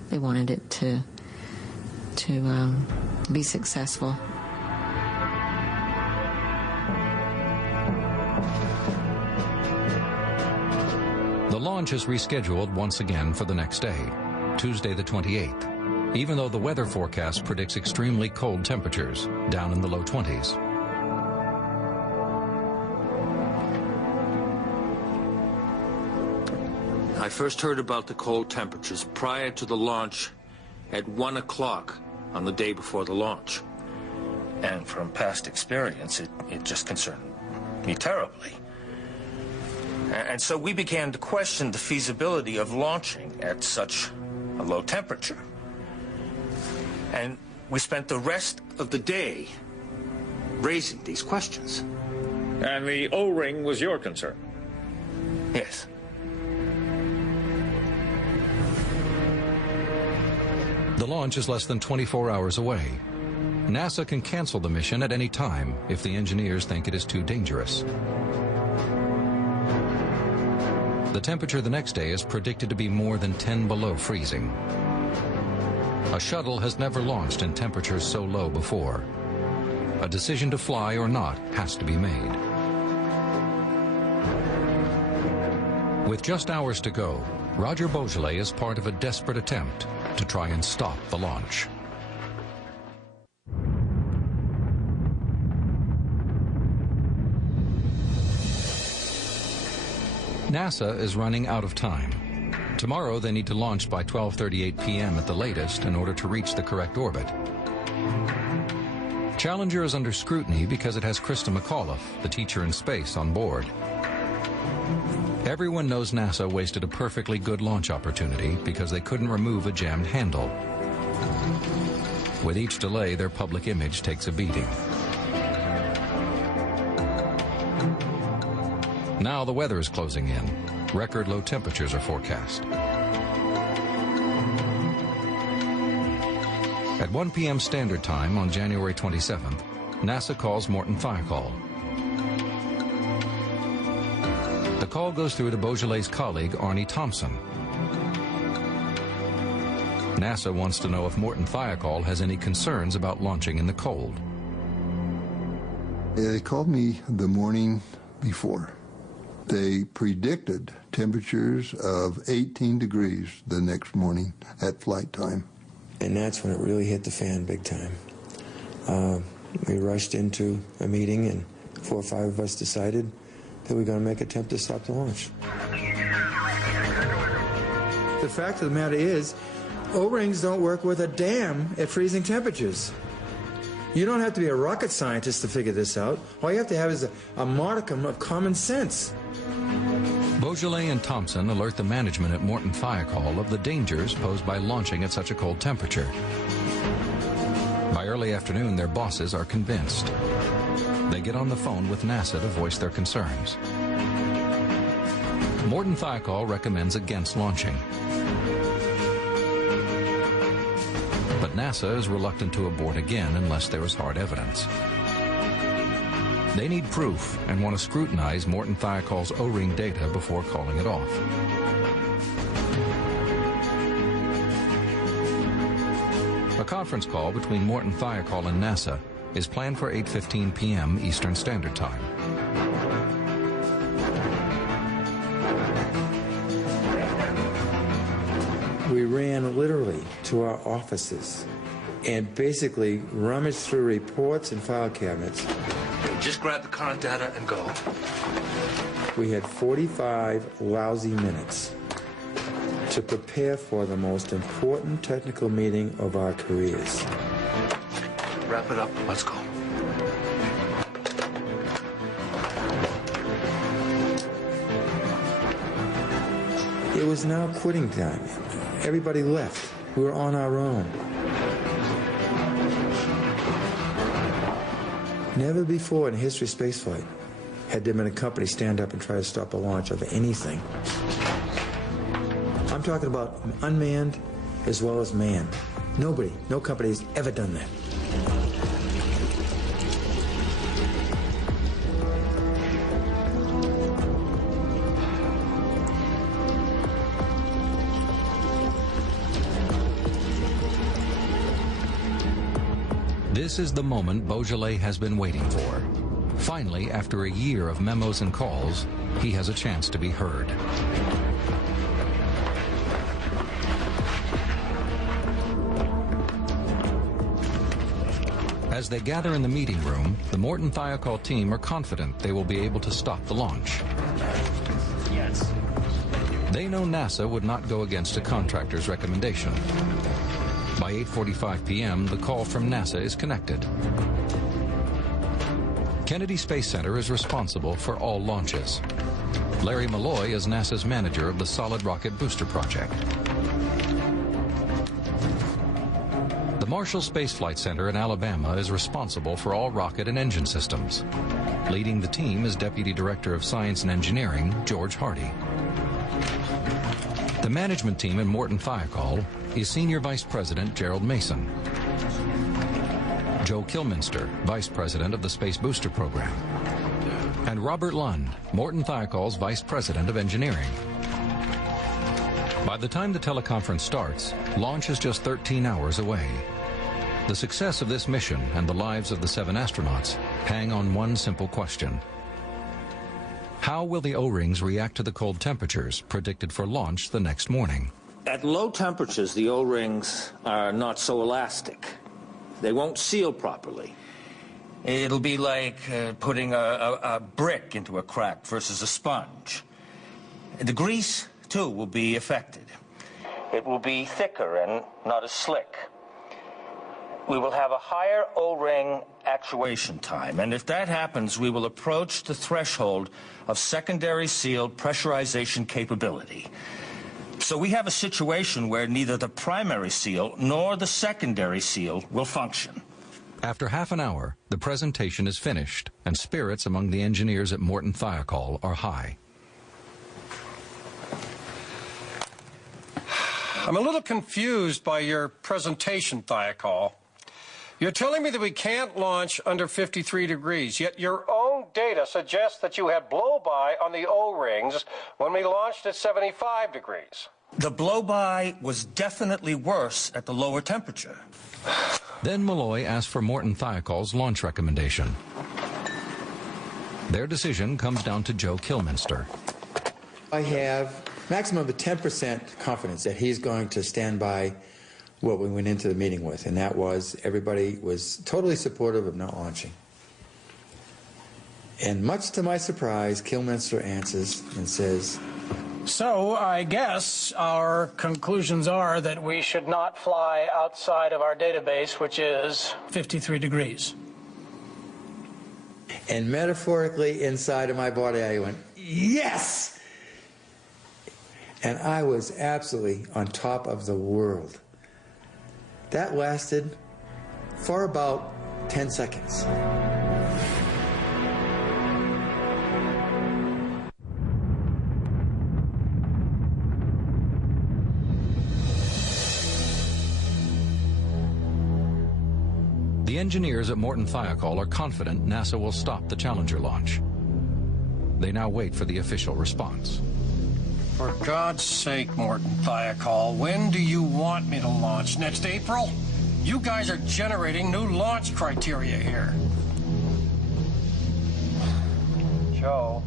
they wanted it to be successful. The launch is rescheduled once again for the next day, Tuesday the 28th, even though the weather forecast predicts extremely cold temperatures, down in the low 20s. I first heard about the cold temperatures prior to the launch at 1 o'clock on the day before the launch. And from past experience, it just concerned me terribly. And so we began to question the feasibility of launching at such a low temperature. And we spent the rest of the day raising these questions. And the O-ring was your concern? Yes. The launch is less than 24 hours away. NASA can cancel the mission at any time if the engineers think it is too dangerous. The temperature the next day is predicted to be more than 10 below freezing. A shuttle has never launched in temperatures so low before. A decision to fly or not has to be made. With just hours to go, Roger Beaujolais is part of a desperate attempt to try and stop the launch. NASA is running out of time. Tomorrow they need to launch by 12:38 p.m. at the latest in order to reach the correct orbit. Challenger is under scrutiny because it has Krista McAuliffe, the teacher in space, on board. Everyone knows NASA wasted a perfectly good launch opportunity because they couldn't remove a jammed handle. With each delay, their public image takes a beating. Now the weather is closing in. Record low temperatures are forecast. At 1 p.m. Standard Time on January 27th, NASA calls Morton Thiokol. The call goes through to Beaujolais' colleague, Arnie Thompson. NASA wants to know if Morton Thiokol has any concerns about launching in the cold. They called me the morning before. They predicted temperatures of 18 degrees the next morning at flight time. And that's when it really hit the fan big time. We rushed into a meeting, and 4 or 5 of us decided that we were going to make an attempt to stop the launch. The fact of the matter is, O-rings don't work with a dam at freezing temperatures. You don't have to be a rocket scientist to figure this out. All you have to have is a modicum of common sense. Beaujolais and Thompson alert the management at Morton Thiokol of the dangers posed by launching at such a cold temperature. By early early afternoon, their bosses are convinced. They get on the phone with NASA to voice their concerns. Morton Thiokol recommends against launching. But NASA is reluctant to abort again unless there is hard evidence. They need proof and want to scrutinize Morton Thiokol's O-ring data before calling it off. A conference call between Morton Thiokol and NASA is planned for 8:15 p.m. Eastern Standard Time. We ran literally to our offices and basically rummaged through reports and file cabinets. Just grab the current data and go. We had 45 lousy minutes to prepare for the most important technical meeting of our careers. Wrap it up. Let's go. It was now quitting time. Everybody left. We were on our own. Never before in the history of spaceflight had there been a company stand up and try to stop a launch of anything. I'm talking about unmanned as well as manned. Nobody, no company has ever done that. This is the moment Beaujolais has been waiting for. Finally, after a year of memos and calls, he has a chance to be heard. As they gather in the meeting room, the Morton Thiokol team are confident they will be able to stop the launch. Yes. They know NASA would not go against a contractor's recommendation. By 8:45 p.m., the call from NASA is connected. Kennedy Space Center is responsible for all launches. Larry Malloy is NASA's manager of the Solid Rocket Booster Project. The Marshall Space Flight Center in Alabama is responsible for all rocket and engine systems. Leading the team is Deputy Director of Science and Engineering, George Hardy. The management team in Morton Thiokol is Senior Vice President Gerald Mason, Joe Kilminster, Vice President of the Space Booster Program, and Robert Lund, Morton Thiokol's Vice President of Engineering. By the time the teleconference starts, launch is just 13 hours away. The success of this mission and the lives of the 7 astronauts hang on one simple question. How will the O-rings react to the cold temperatures predicted for launch the next morning? At low temperatures, the O-rings are not so elastic. They won't seal properly. It'll be like putting a brick into a crack versus a sponge. The grease, too, will be affected. It will be thicker and not as slick. We will have a higher O-ring actuation time, and if that happens, we will approach the threshold of secondary seal pressurization capability. So we have a situation where neither the primary seal nor the secondary seal will function. After half an hour, the presentation is finished, and spirits among the engineers at Morton Thiokol are high. I'm a little confused by your presentation, Thiokol. You're telling me that we can't launch under 53 degrees, yet your own data suggests that you had blow-by on the O-rings when we launched at 75 degrees. The blow-by was definitely worse at the lower temperature. Then Malloy asked for Morton Thiokol's launch recommendation. Their decision comes down to Joe Kilminster. I have maximum of a 10% confidence that he's going to stand by what we went into the meeting with, and that was everybody was totally supportive of not launching. And much to my surprise, Kilminster answers and says, So I guess our conclusions are that we should not fly outside of our database, which is 53 degrees. And metaphorically inside of my body I went, yes! And I was absolutely on top of the world. That lasted for about 10 seconds. The engineers at Morton Thiokol are confident NASA will stop the Challenger launch. They now wait for the official response. For God's sake, Morton Thiokol, when do you want me to launch? Next April? You guys are generating new launch criteria here. Joe,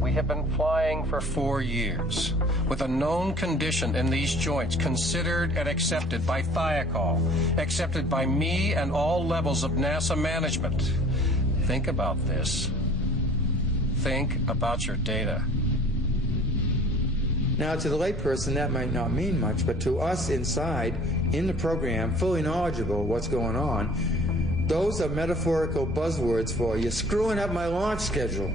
we have been flying for 4 years with a known condition in these joints considered and accepted by Thiokol, accepted by me and all levels of NASA management. Think about this. Think about your data. Now, to the layperson, that might not mean much, but to us inside, in the program, fully knowledgeable of what's going on, those are metaphorical buzzwords for you're screwing up my launch schedule.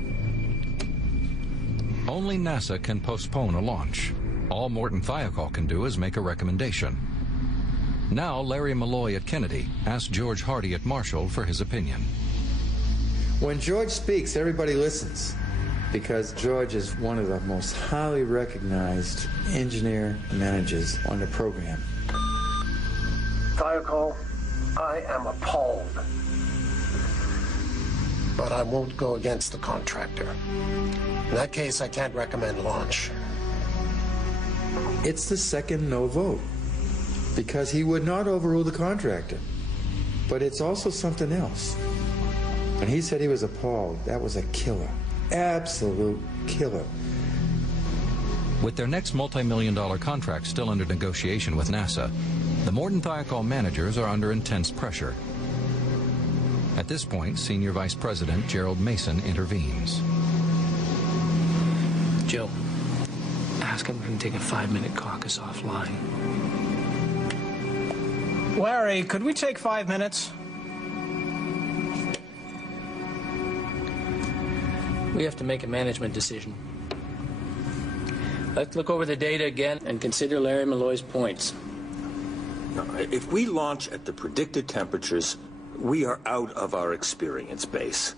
Only NASA can postpone a launch. All Morton Thiokol can do is make a recommendation. Now, Larry Malloy at Kennedy asked George Hardy at Marshall for his opinion. When George speaks, everybody listens, because George is one of the most highly recognized engineer managers on the program. Thiokol, I am appalled. But I won't go against the contractor. In that case, I can't recommend launch. It's the second no vote, because he would not overrule the contractor. But it's also something else. When he said he was appalled, that was a killer. Absolute killer. With their next multi-million-dollar contract still under negotiation with NASA, the Morton Thiokol managers are under intense pressure. At this point, Senior Vice President Gerald Mason intervenes. Joe, ask him if we can take a 5-minute caucus offline. Larry, could we take 5 minutes? We have to make a management decision. Let's look over the data again and consider Larry Malloy's points. Now, if we launch at the predicted temperatures, we are out of our experience base.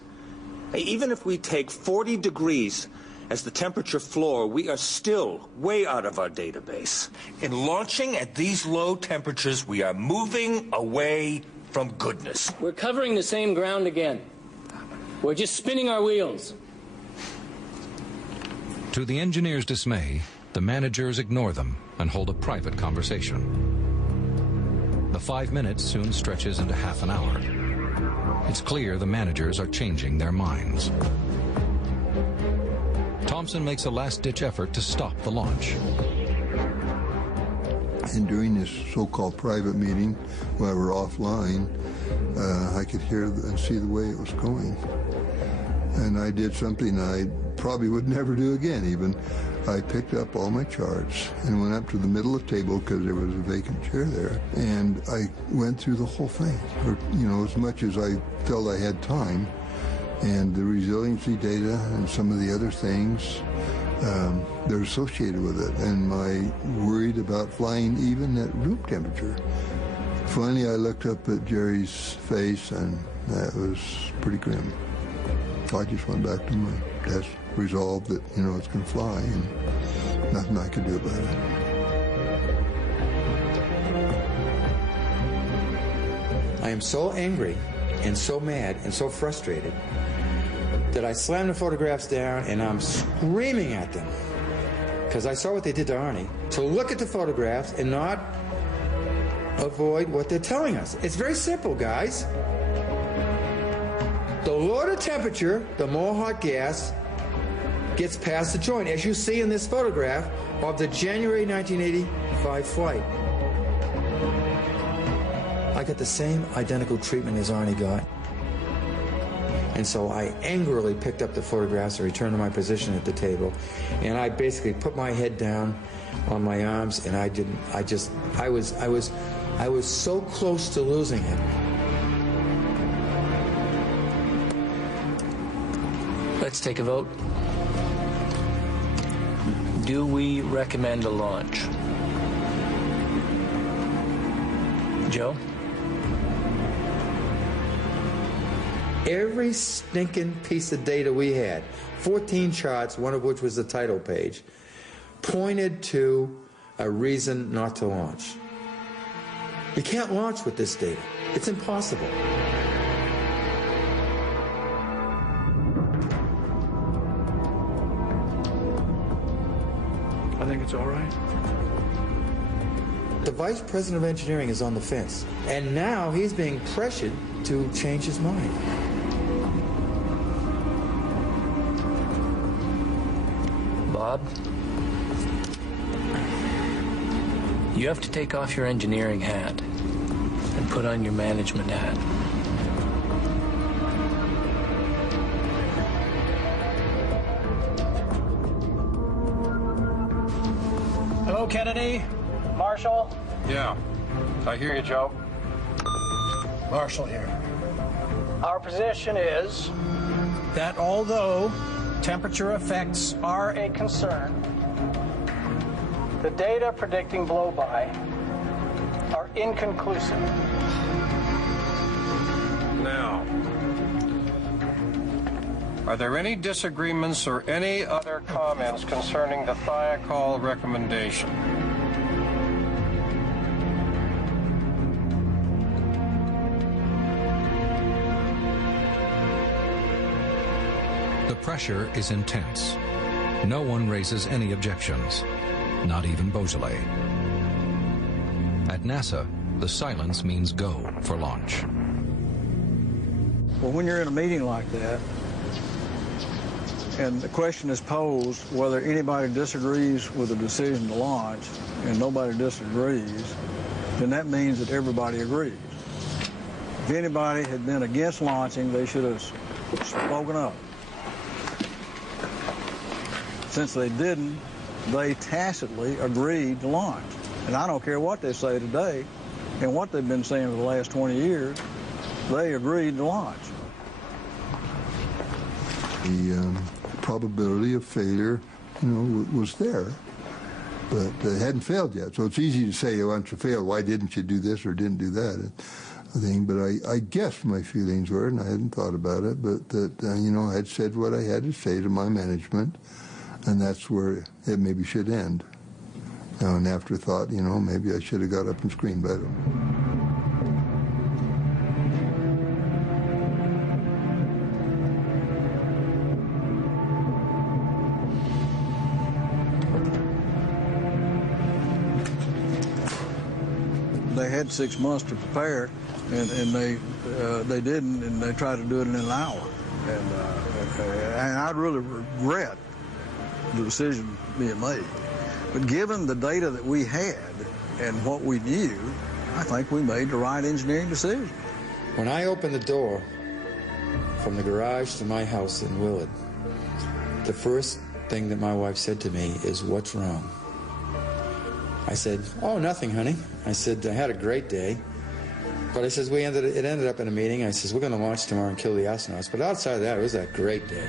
Even if we take 40 degrees as the temperature floor, we are still way out of our database. In launching at these low temperatures, we are moving away from goodness. We're covering the same ground again. We're just spinning our wheels. To the engineers' dismay, the managers ignore them and hold a private conversation. The 5 minutes soon stretches into half an hour. It's clear the managers are changing their minds. Thompson makes a last-ditch effort to stop the launch. And during this so-called private meeting, while we're offline, I could hear and see the way it was going. And I did something I probably would never do again even. I picked up all my charts and went up to the middle of the table because there was a vacant chair there, and I went through the whole thing, or, as much as I felt I had time, and the resiliency data and some of the other things that are associated with it, and my worried about flying even at room temperature. Finally, I looked up at Jerry's face, and that was pretty grim. So I just went back to my desk, resolved that, it's going to fly, and nothing I could do about it. I am so angry and so mad and so frustrated that I slammed the photographs down and I'm screaming at them, because I saw what they did to Arnie, to look at the photographs and not avoid what they're telling us. It's very simple, guys. The lower the temperature, the more hot gas gets past the joint, as you see in this photograph of the January 1985 flight. I got the same identical treatment as Arnie got. And so I angrily picked up the photographs and returned to my position at the table. And I basically put my head down on my arms, and I was so close to losing it. Let's take a vote. Do we recommend a launch? Joe? Every stinking piece of data we had, 14 charts, one of which was the title page, pointed to a reason not to launch. You can't launch with this data. It's impossible. I think it's all right. The vice president of engineering is on the fence, and now he's being pressured to change his mind. Bob, you have to take off your engineering hat and put on your management hat. Hello, Kennedy. Marshall. Yeah, I hear you, Joe. Marshall here. Our position is that although temperature effects are a concern, the data predicting blow-by are inconclusive. Now, are there any disagreements or any other comments concerning the thiacol recommendation? The pressure is intense. No one raises any objections, not even Beausoleil. At NASA, the silence means go for launch. Well, when you're in a meeting like that, and the question is posed whether anybody disagrees with the decision to launch, and nobody disagrees, then that means that everybody agrees. If anybody had been against launching, they should have spoken up. Since they didn't, they tacitly agreed to launch. And I don't care what they say today and what they've been saying for the last 20 years, they agreed to launch. The probability of failure, was there, but it hadn't failed yet. So it's easy to say, once you failed, why didn't you do this or didn't do that? But I guess my feelings were, and I hadn't thought about it, but that, I had said what I had to say to my management, and that's where it maybe should end. Now, an afterthought, maybe I should have got up and screamed at him. They had 6 months to prepare, and they didn't, and they tried to do it in an hour. And I really regret the decision being made. But given the data that we had and what we knew, I think we made the right engineering decision. When I opened the door from the garage to my house in Willard, the first thing that my wife said to me is, "What's wrong?" I said, "Oh, nothing, honey." I said, "I had a great day." But I says, it ended up in a meeting. I says, "We're going to launch tomorrow and kill the astronauts." But outside of that, it was a great day.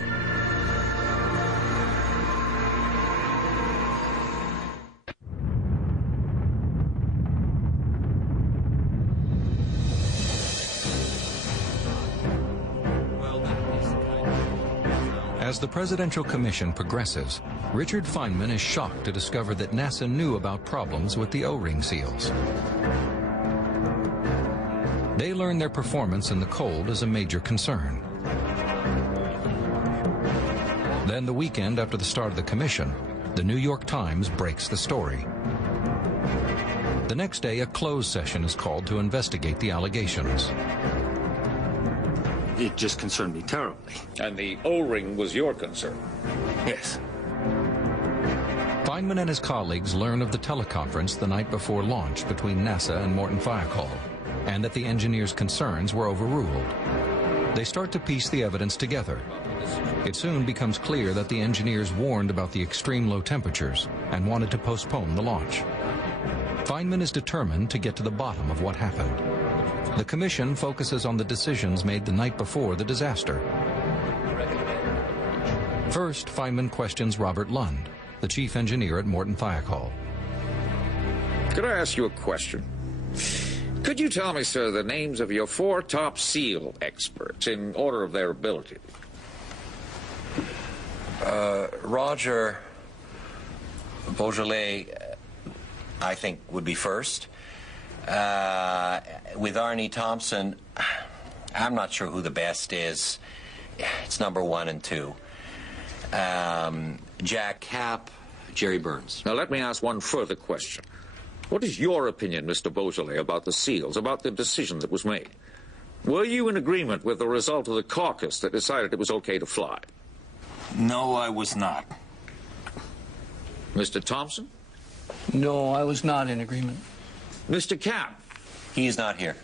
As the Presidential Commission progresses, Richard Feynman is shocked to discover that NASA knew about problems with the O-ring seals. They learn their performance in the cold is a major concern. Then the weekend after the start of the commission, the New York Times breaks the story. The next day, a closed session is called to investigate the allegations. It just concerned me terribly. And the O-ring was your concern? Yes. Feynman and his colleagues learn of the teleconference the night before launch between NASA and Morton Thiokol, and that the engineers' concerns were overruled. They start to piece the evidence together. It soon becomes clear that the engineers warned about the extreme low temperatures and wanted to postpone the launch. Feynman is determined to get to the bottom of what happened. The commission focuses on the decisions made the night before the disaster. First, Feynman questions Robert Lund, the chief engineer at Morton Thiokol. Could I ask you a question? Could you tell me, sir, the names of your 4 top SEAL experts in order of their ability? Roger Beaujolais, I think, would be first. With Arnie Thompson, I'm not sure who the best is. It's number 1 and 2. Jack Cap, Jerry Burns. Now, let me ask one further question. What is your opinion, Mr. Beaujolais, about the SEALs, about the decision that was made? Were you in agreement with the result of the caucus that decided it was okay to fly? No, I was not. Mr. Thompson? No, I was not in agreement. Mr. Cap? He's not here.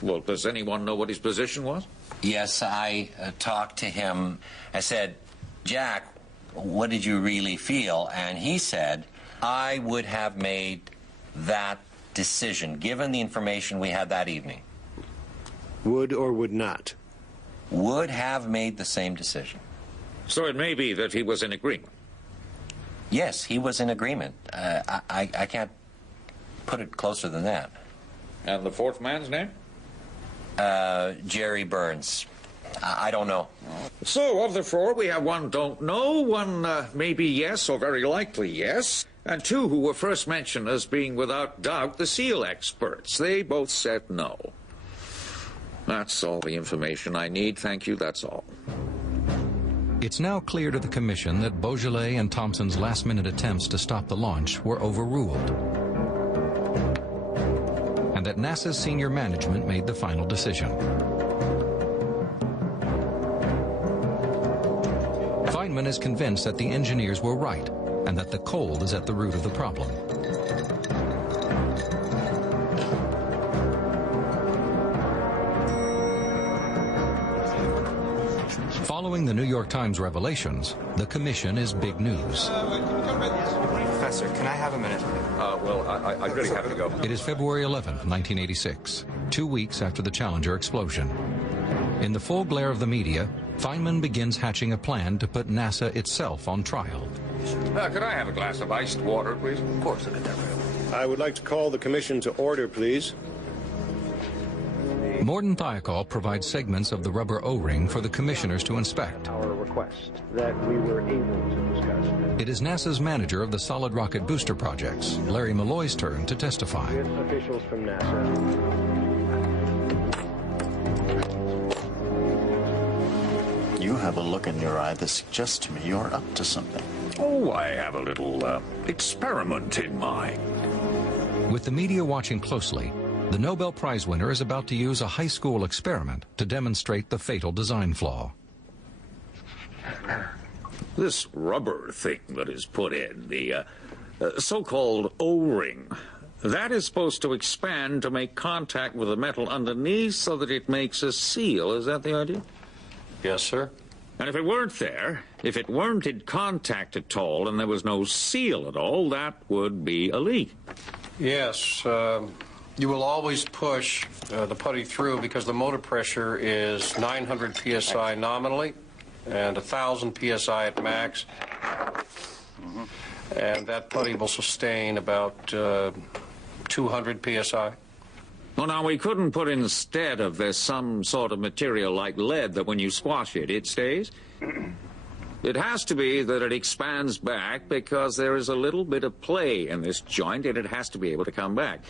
Well, does anyone know what his position was? Yes, I talked to him. I said, Jack, what did you really feel? And he said, I would have made that decision, given the information we had that evening. Would or would not? Would have made the same decision. So it may be that he was in agreement. Yes, he was in agreement. I can't put it closer than that. And the 4th man's name? Jerry Burns. I don't know. So, of the 4, we have 1 don't know, 1 maybe yes or very likely yes, and 2 who were first mentioned as being without doubt the SEAL experts. They both said no. That's all the information I need. Thank you. That's all. It's now clear to the Commission that Beaujolais and Thompson's last-minute attempts to stop the launch were overruled, and that NASA's senior management made the final decision. Feynman is convinced that the engineers were right and that the cold is at the root of the problem. Following the New York Times revelations, the Commission is big news. Professor, can I have a minute? Well, I really have to go. It is February 11th, 1986, 2 weeks after the Challenger explosion. In the full glare of the media, Feynman begins hatching a plan to put NASA itself on trial. Could I have a glass of iced water, please? Of course, look at that room. I would like to call the Commission to order, please. Morden Thiokol provides segments of the rubber O-ring for the commissioners to inspect. Our request that we were able to discuss. It is NASA's manager of the solid rocket booster projects, Larry Malloy's turn to testify. With officials from NASA. You have a look in your eye that suggests to me you're up to something. Oh, I have a little experiment in mind. With the media watching closely, the Nobel Prize winner is about to use a high school experiment to demonstrate the fatal design flaw. This rubber thing that is put in, the so-called O-ring, that is supposed to expand to make contact with the metal underneath so that it makes a seal. Is that the idea? Yes, sir. And if it weren't there, if it weren't in contact at all and there was no seal at all, that would be a leak. Yes. You will always push the putty through because the motor pressure is 900 psi nominally and 1,000 psi at max. And that putty will sustain about 200 psi. Well, now, we couldn't put instead of this some sort of material like lead that when you squash it, it stays? It has to be that it expands back because there is a little bit of play in this joint and it has to be able to come back.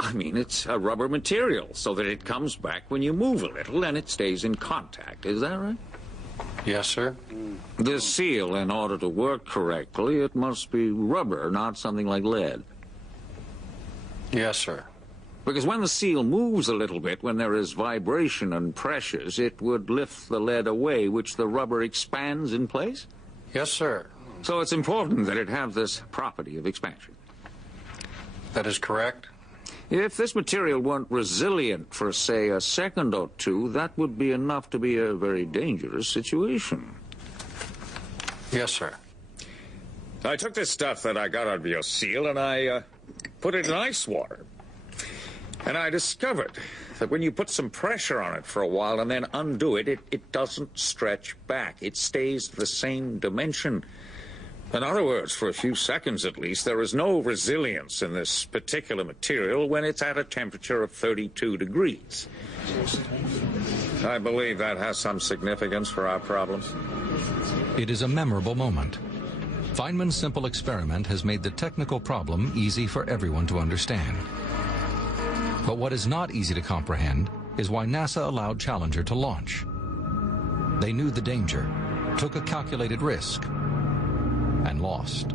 I mean, it's a rubber material so that it comes back when you move a little and it stays in contact. Is that right? Yes, sir. This seal, in order to work correctly, it must be rubber, not something like lead. Yes, sir. Because when the seal moves a little bit, when there is vibration and pressures, it would lift the lead away, which the rubber expands in place? Yes, sir. So it's important that it have this property of expansion. That is correct. If this material weren't resilient for, say, a second or two, that would be enough to be a very dangerous situation. Yes, sir. I took this stuff that I got out of your seal and I put it in ice water. And I discovered that when you put some pressure on it for a while and then undo it, it doesn't stretch back. It stays the same dimension. In other words, for a few seconds at least, there is no resilience in this particular material when it's at a temperature of 32 degrees. I believe that has some significance for our problems. It is a memorable moment. Feynman's simple experiment has made the technical problem easy for everyone to understand. But what is not easy to comprehend is why NASA allowed Challenger to launch. They knew the danger, took a calculated risk, and lost.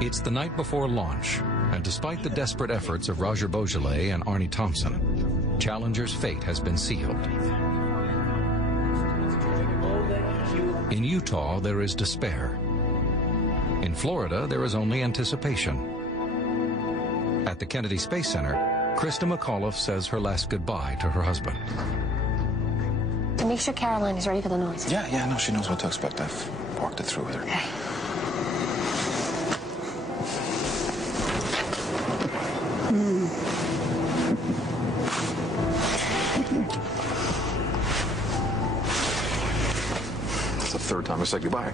It's the night before launch, and despite the desperate efforts of Roger Boisjoly and Arnie Thompson, Challenger's fate has been sealed. In Utah, there is despair. In Florida, there is only anticipation. At the Kennedy Space Center, Krista McAuliffe says her last goodbye to her husband. And make sure Caroline is ready for the noise. Yeah, no, she knows what to expect. I've walked it through with her. Okay. It's the third time I said goodbye.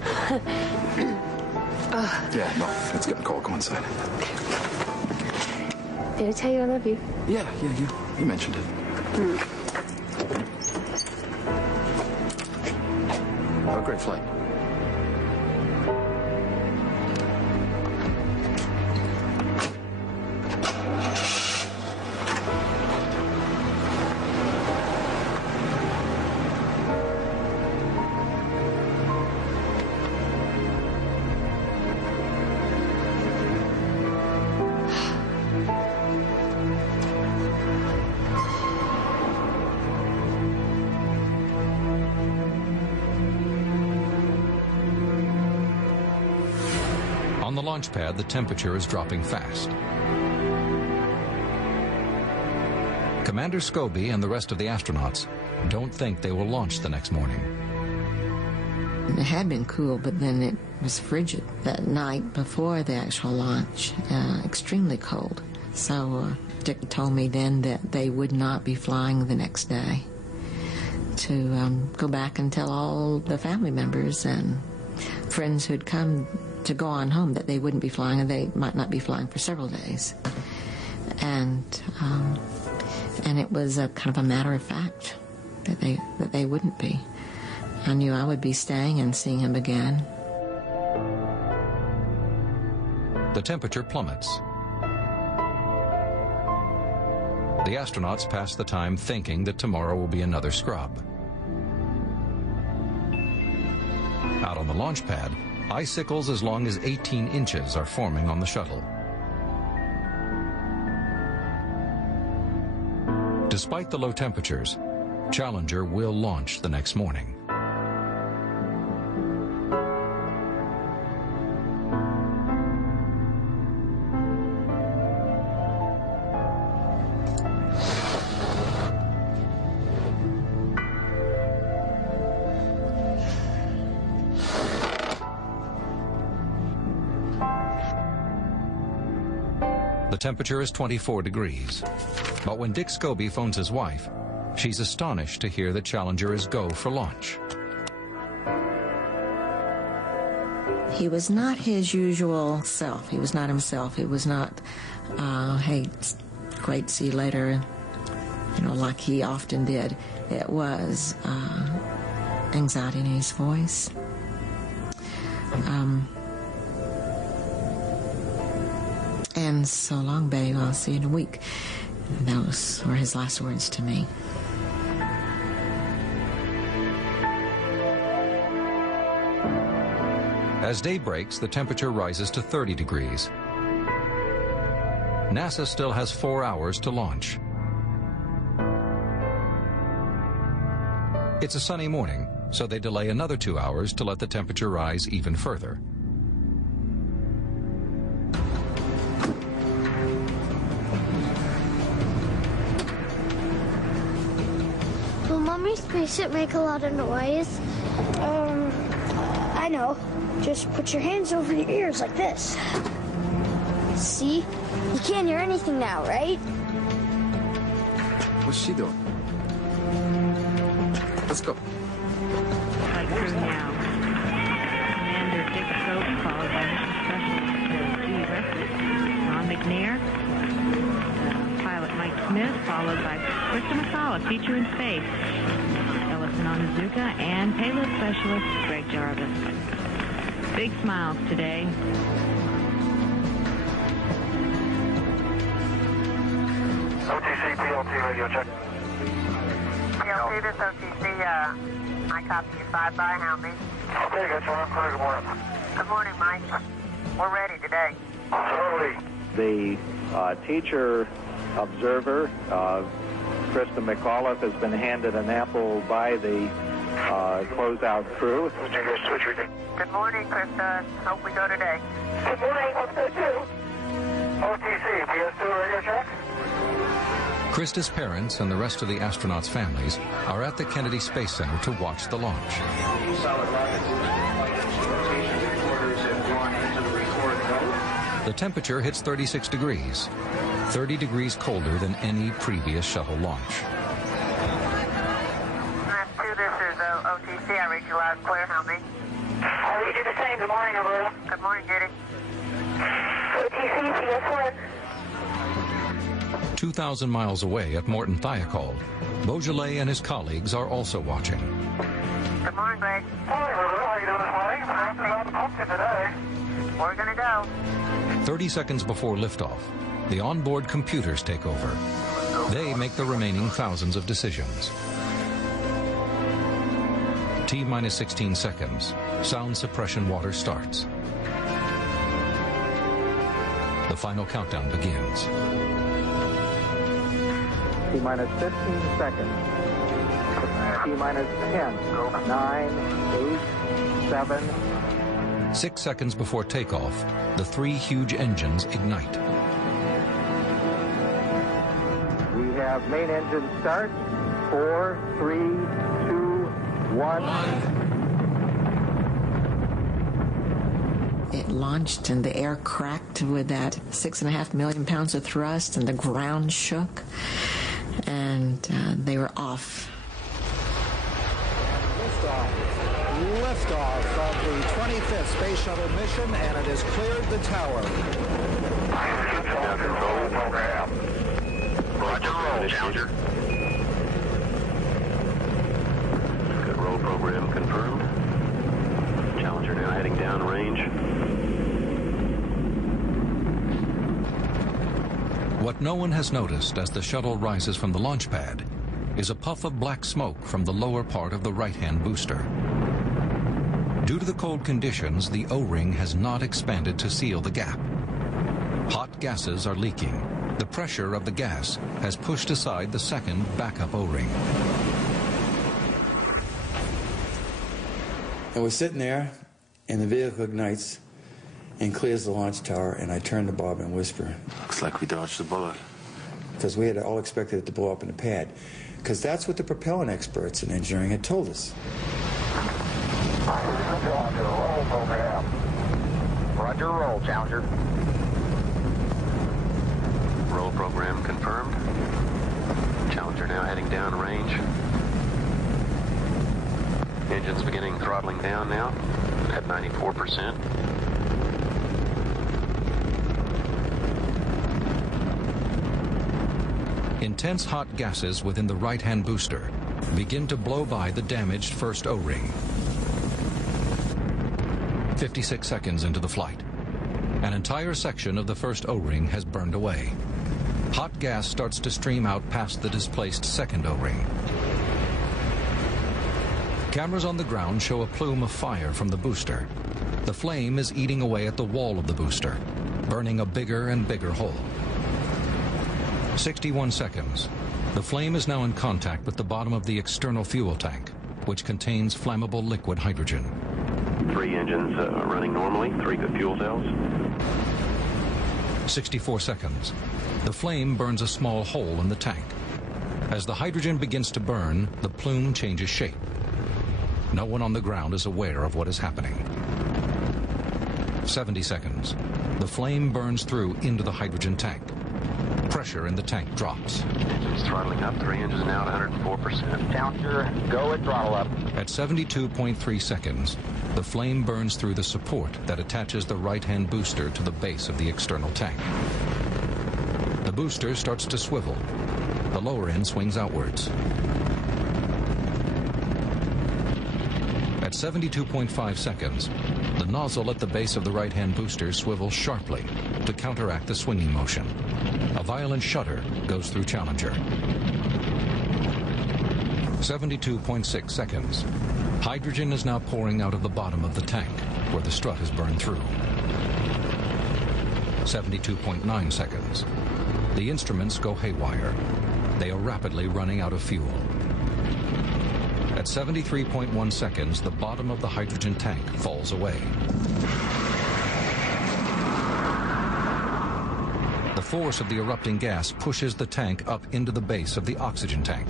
Yeah, no, it's getting cold. Go inside. Did I tell you I love you? Yeah, you mentioned it. Have a great flight. On the launch pad, the temperature is dropping fast. Commander Scobie and the rest of the astronauts don't think they will launch the next morning. It had been cool, but then it was frigid that night before the actual launch, extremely cold. So Dick told me then that they would not be flying the next day, to go back and tell all the family members and friends who'd come to go on home that they wouldn't be flying, and they might not be flying for several days. And it was a kind of a matter of fact that they wouldn't be. I knew I would be staying and seeing him again. The temperature plummets. The astronauts pass the time thinking that tomorrow will be another scrub. Out on the launch pad, icicles as long as 18 inches are forming on the shuttle. Despite the low temperatures, Challenger will launch the next morning. The temperature is 24 degrees. But when Dick Scobie phones his wife, she's astonished to hear that Challenger is go for launch. He was not his usual self. He was not himself. It was not, hey, great, see you later, like he often did. It was anxiety in his voice. And so long, babe, I'll see you in a week. Those were his last words to me. As day breaks, the temperature rises to 30 degrees. NASA still has 4 hours to launch. It's a sunny morning, so they delay another 2 hours to let the temperature rise even further. Will Mommy's spaceship make a lot of noise? I know. Just put your hands over your ears like this. See? You can't hear anything now, right? What's she doing? Let's go. Flight crew now. Commander Dick Coates, followed by Mission Specialist Dee Resnick, Ron McNair, pilot Mike Smith, followed by Krista McCullough, feature in space, Ellison Onizuka, and payload specialist Greg Jarvis. Big smiles today. OTC, PLT radio check. PLT, this OTC, I copy you 5 by, how many? Okay, got you on crew. Good morning. Good morning, Mike. We're ready today. The teacher observer, Krista McAuliffe, has been handed an apple by the closeout crew. Good morning, Krista. Hope we go today. Good morning. Hope so too. OTC, PS2 radio check. Krista's parents and the rest of the astronauts' families are at the Kennedy Space Center to watch the launch. The temperature hits 36 degrees, 30 degrees colder than any previous shuttle launch. Mass 2, this is OTC. I read you loud and clear. How many? I read you the same. Good morning, Alberta. Good morning, Judy. OTC, PS1. 2,000 miles away at Morton Thiokol, Beaujolais and his colleagues are also watching. Good morning, Greg. Morning, Alberta. How you doing this morning? I'm about to pumpkin today. We're going to go. 30 seconds before liftoff, the onboard computers take over. They make the remaining thousands of decisions. T-minus 16 seconds. Sound suppression water starts. The final countdown begins. T-minus 15 seconds. T-minus 10, 9, 8, 7. 6 seconds before takeoff, the 3 huge engines ignite. We have main engine start. 4, 3, 2, 1. It launched and the air cracked with that 6.5 million pounds of thrust and the ground shook and they were off. Liftoff of the 25th Space Shuttle mission, and it has cleared the tower. Roll program. Roger, roll, Challenger. Good roll program confirmed. Challenger now heading downrange. What no one has noticed as the shuttle rises from the launch pad is a puff of black smoke from the lower part of the right-hand booster. Due to the cold conditions, the O-ring has not expanded to seal the gap. Hot gases are leaking. The pressure of the gas has pushed aside the second backup O-ring. And we're sitting there, and the vehicle ignites and clears the launch tower, and I turn to Bob and whisper, Looks like we dodged the bullet. Because we had all expected it to blow up in the pad. Because that's what the propellant experts in engineering had told us. Roll program. Roger, roll, Challenger. Roll program confirmed. Challenger now heading downrange. Engines beginning throttling down now at 94%. Intense hot gases within the right-hand booster begin to blow by the damaged first O-ring. 56 seconds into the flight, an entire section of the first O-ring has burned away. Hot gas starts to stream out past the displaced second O-ring. Cameras on the ground show a plume of fire from the booster. The flame is eating away at the wall of the booster, burning a bigger and bigger hole. 61 seconds. The flame is now in contact with the bottom of the external fuel tank, which contains flammable liquid hydrogen. 3 engines running normally, 3 good fuel cells. 64 seconds. The flame burns a small hole in the tank. As the hydrogen begins to burn, the plume changes shape. No one on the ground is aware of what is happening. 70 seconds. The flame burns through into the hydrogen tank. Pressure in the tank drops. Engine's throttling up, 3 engines now at 104%. Challenger, go at throttle up. At 72.3 seconds, the flame burns through the support that attaches the right-hand booster to the base of the external tank. The booster starts to swivel. The lower end swings outwards. At 72.5 seconds, the nozzle at the base of the right-hand booster swivels sharply to counteract the swinging motion. A violent shudder goes through Challenger. 72.6 seconds. Hydrogen is now pouring out of the bottom of the tank, where the strut is burned through. 72.9 seconds. The instruments go haywire. They are rapidly running out of fuel. At 73.1 seconds, the bottom of the hydrogen tank falls away. The force of the erupting gas pushes the tank up into the base of the oxygen tank.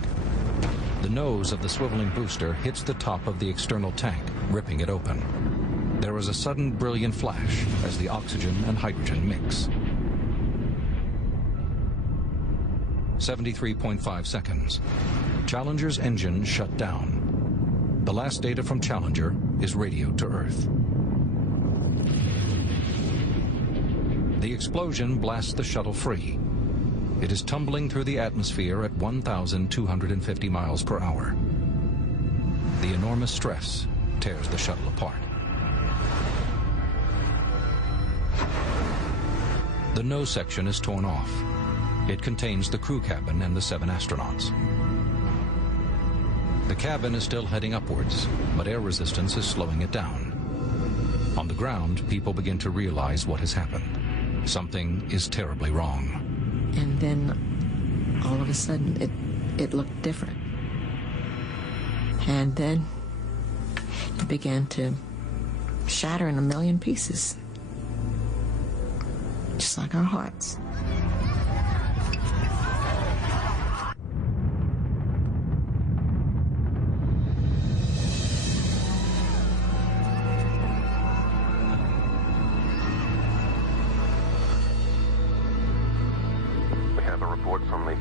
The nose of the swiveling booster hits the top of the external tank, ripping it open. There is a sudden brilliant flash as the oxygen and hydrogen mix. 73.5 seconds. Challenger's engine shut down. The last data from Challenger is radioed to Earth. The explosion blasts the shuttle free. It is tumbling through the atmosphere at 1,250 miles per hour. The enormous stress tears the shuttle apart. The nose section is torn off. It contains the crew cabin and the 7 astronauts. The cabin is still heading upwards, but air resistance is slowing it down. On the ground, people begin to realize what has happened. Something is terribly wrong. And then, all of a sudden, it looked different. And then, it began to shatter in a million pieces. Just like our hearts.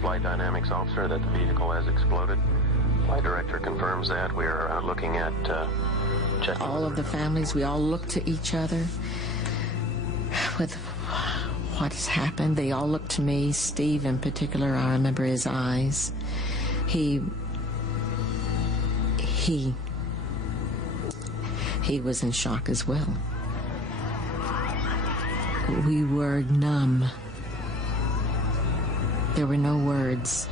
Flight dynamics officer that the vehicle has exploded. Flight director confirms that. We are looking at checking. All of the families, we all looked to each other with what has happened. They all looked to me. Steve in particular, I remember his eyes. He was in shock as well. We were numb. There were no words.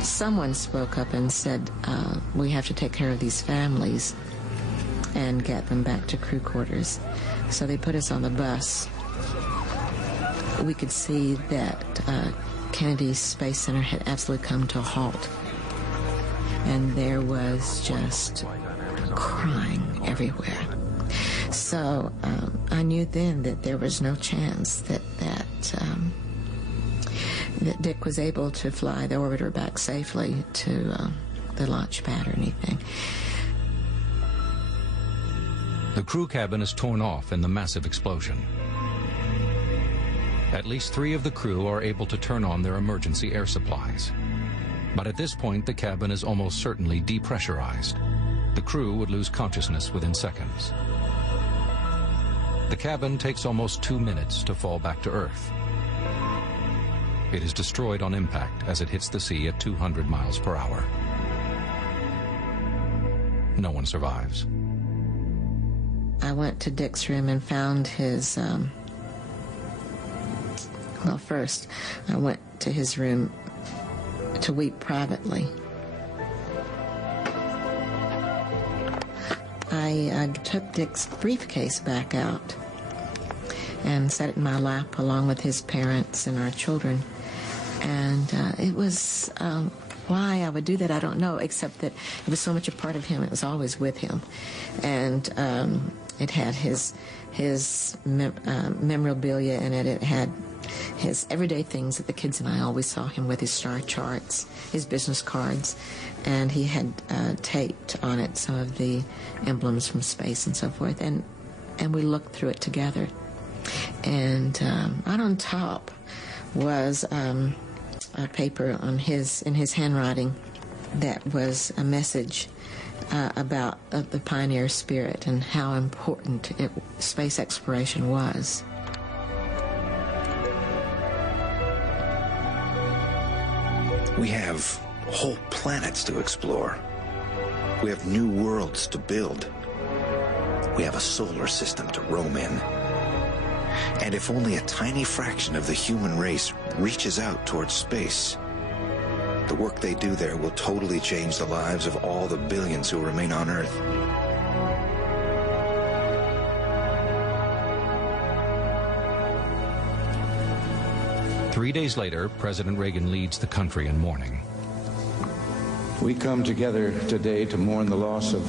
Someone spoke up and said, we have to take care of these families and get them back to crew quarters. So they put us on the bus. We could see that Kennedy Space Center had absolutely come to a halt. And there was just crying everywhere. So I knew then that there was no chance that Dick was able to fly the orbiter back safely to the launch pad or anything. The crew cabin is torn off in the massive explosion. At least 3 of the crew are able to turn on their emergency air supplies. But at this point, the cabin is almost certainly depressurized. The crew would lose consciousness within seconds. The cabin takes almost 2 minutes to fall back to Earth. It is destroyed on impact as it hits the sea at 200 miles per hour. No one survives. I went to Dick's room and found his, well, first, I went to his room to weep privately. I took Dick's briefcase back out and set it in my lap along with his parents and our children. And it was, why I would do that, I don't know, except that it was so much a part of him. It was always with him. And It had his memorabilia in it. It had his everyday things that the kids and I always saw him with, his star charts, his business cards, and he had taped on it some of the emblems from space and so forth, and we looked through it together. And right on top was a paper in his handwriting that was a message about the pioneer spirit and how important space exploration was. We have whole planets to explore. We have new worlds to build. We have a solar system to roam in. And if only a tiny fraction of the human race reaches out towards space, the work they do there will totally change the lives of all the billions who remain on Earth. Three days later, President Reagan leads the country in mourning. We come together today to mourn the loss of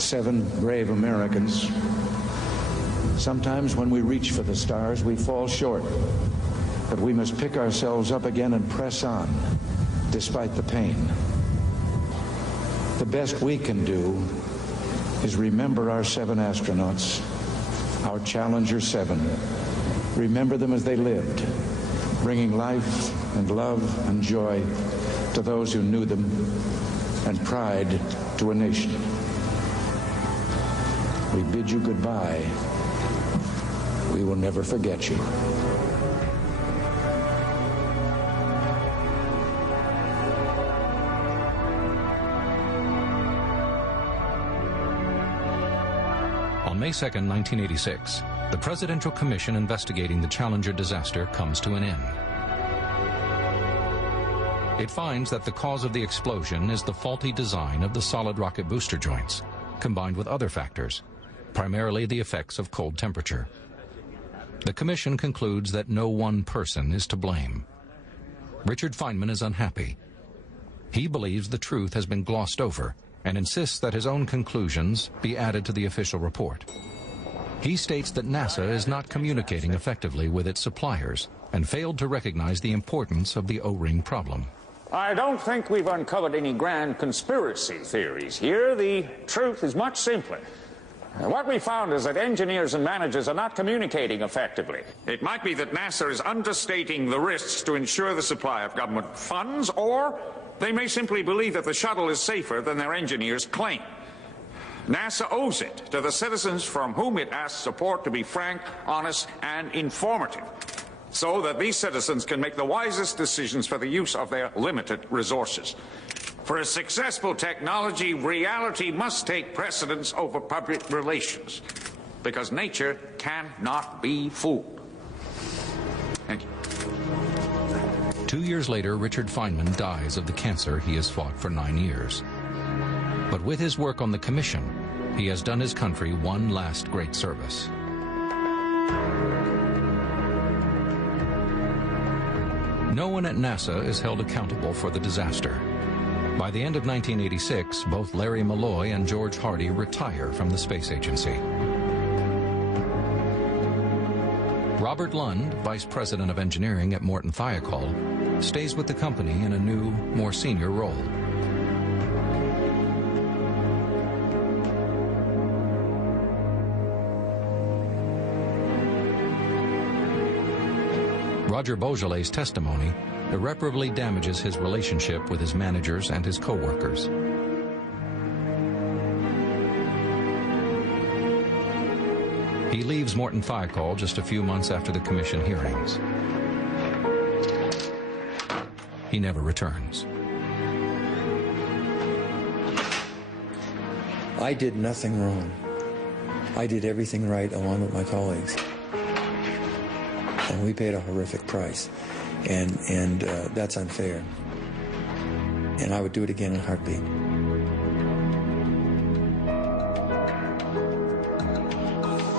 7 brave Americans. Sometimes when we reach for the stars, we fall short, but we must pick ourselves up again and press on, despite the pain. The best we can do is remember our 7 astronauts, our Challenger 7. Remember them as they lived, bringing life and love and joy to those who knew them, and pride to a nation. We bid you goodbye. We will never forget you. On May 2nd, 1986, the Presidential Commission investigating the Challenger disaster comes to an end. It finds that the cause of the explosion is the faulty design of the solid rocket booster joints, combined with other factors, primarily the effects of cold temperature. The commission concludes that no one person is to blame. Richard Feynman is unhappy. He believes the truth has been glossed over and insists that his own conclusions be added to the official report. He states that NASA is not communicating effectively with its suppliers and failed to recognize the importance of the O-ring problem. I don't think we've uncovered any grand conspiracy theories here. The truth is much simpler. What we found is that engineers and managers are not communicating effectively. It might be that NASA is understating the risks to ensure the supply of government funds, or they may simply believe that the shuttle is safer than their engineers claim. NASA owes it to the citizens from whom it asks support to be frank, honest, and informative, so that these citizens can make the wisest decisions for the use of their limited resources. For a successful technology, reality must take precedence over public relations, because nature cannot be fooled. Thank you. 2 years later, Richard Feynman dies of the cancer he has fought for 9 years. But with his work on the commission, he has done his country one last great service. No one at NASA is held accountable for the disaster. By the end of 1986, both Larry Malloy and George Hardy retire from the space agency. Robert Lund, Vice President of Engineering at Morton Thiokol, stays with the company in a new, more senior role. Roger Beaujolais' testimony irreparably damages his relationship with his managers and his co-workers. He leaves Morton Thiokol just a few months after the commission hearings. He never returns. I did nothing wrong. I did everything right along with my colleagues. And we paid a horrific price. And that's unfair. And I would do it again in a heartbeat.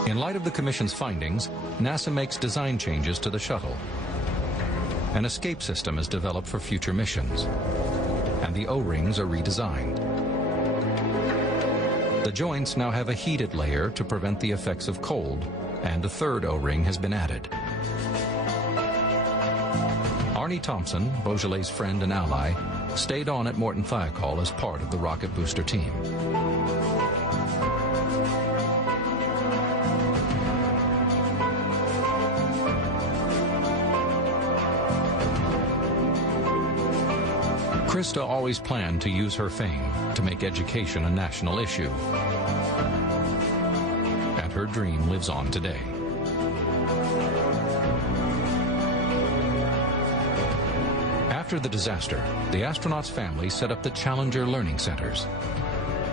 In light of the commission's findings, NASA makes design changes to the shuttle. An escape system is developed for future missions, and the O-rings are redesigned. The joints now have a heated layer to prevent the effects of cold, and a third O-ring has been added. Arnie Thompson, Beaujolais' friend and ally, stayed on at Morton Thiokol as part of the rocket booster team. Krista always planned to use her fame to make education a national issue. And her dream lives on today. After the disaster, the astronauts' family set up the Challenger Learning Centers.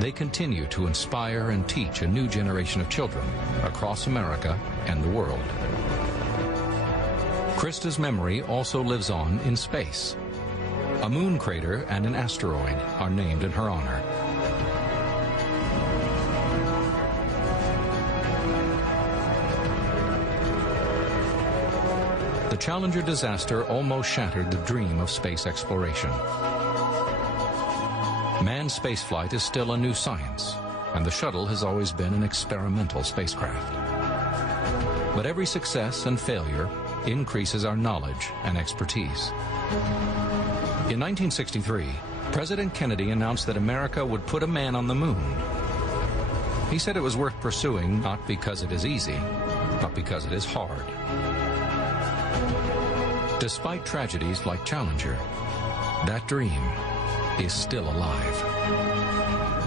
They continue to inspire and teach a new generation of children across America and the world. Krista's memory also lives on in space. A moon crater and an asteroid are named in her honor. The Challenger disaster almost shattered the dream of space exploration. Manned spaceflight is still a new science, and the shuttle has always been an experimental spacecraft. But every success and failure increases our knowledge and expertise. In 1963, President Kennedy announced that America would put a man on the moon. He said it was worth pursuing not because it is easy, but because it is hard. Despite tragedies like Challenger, that dream is still alive.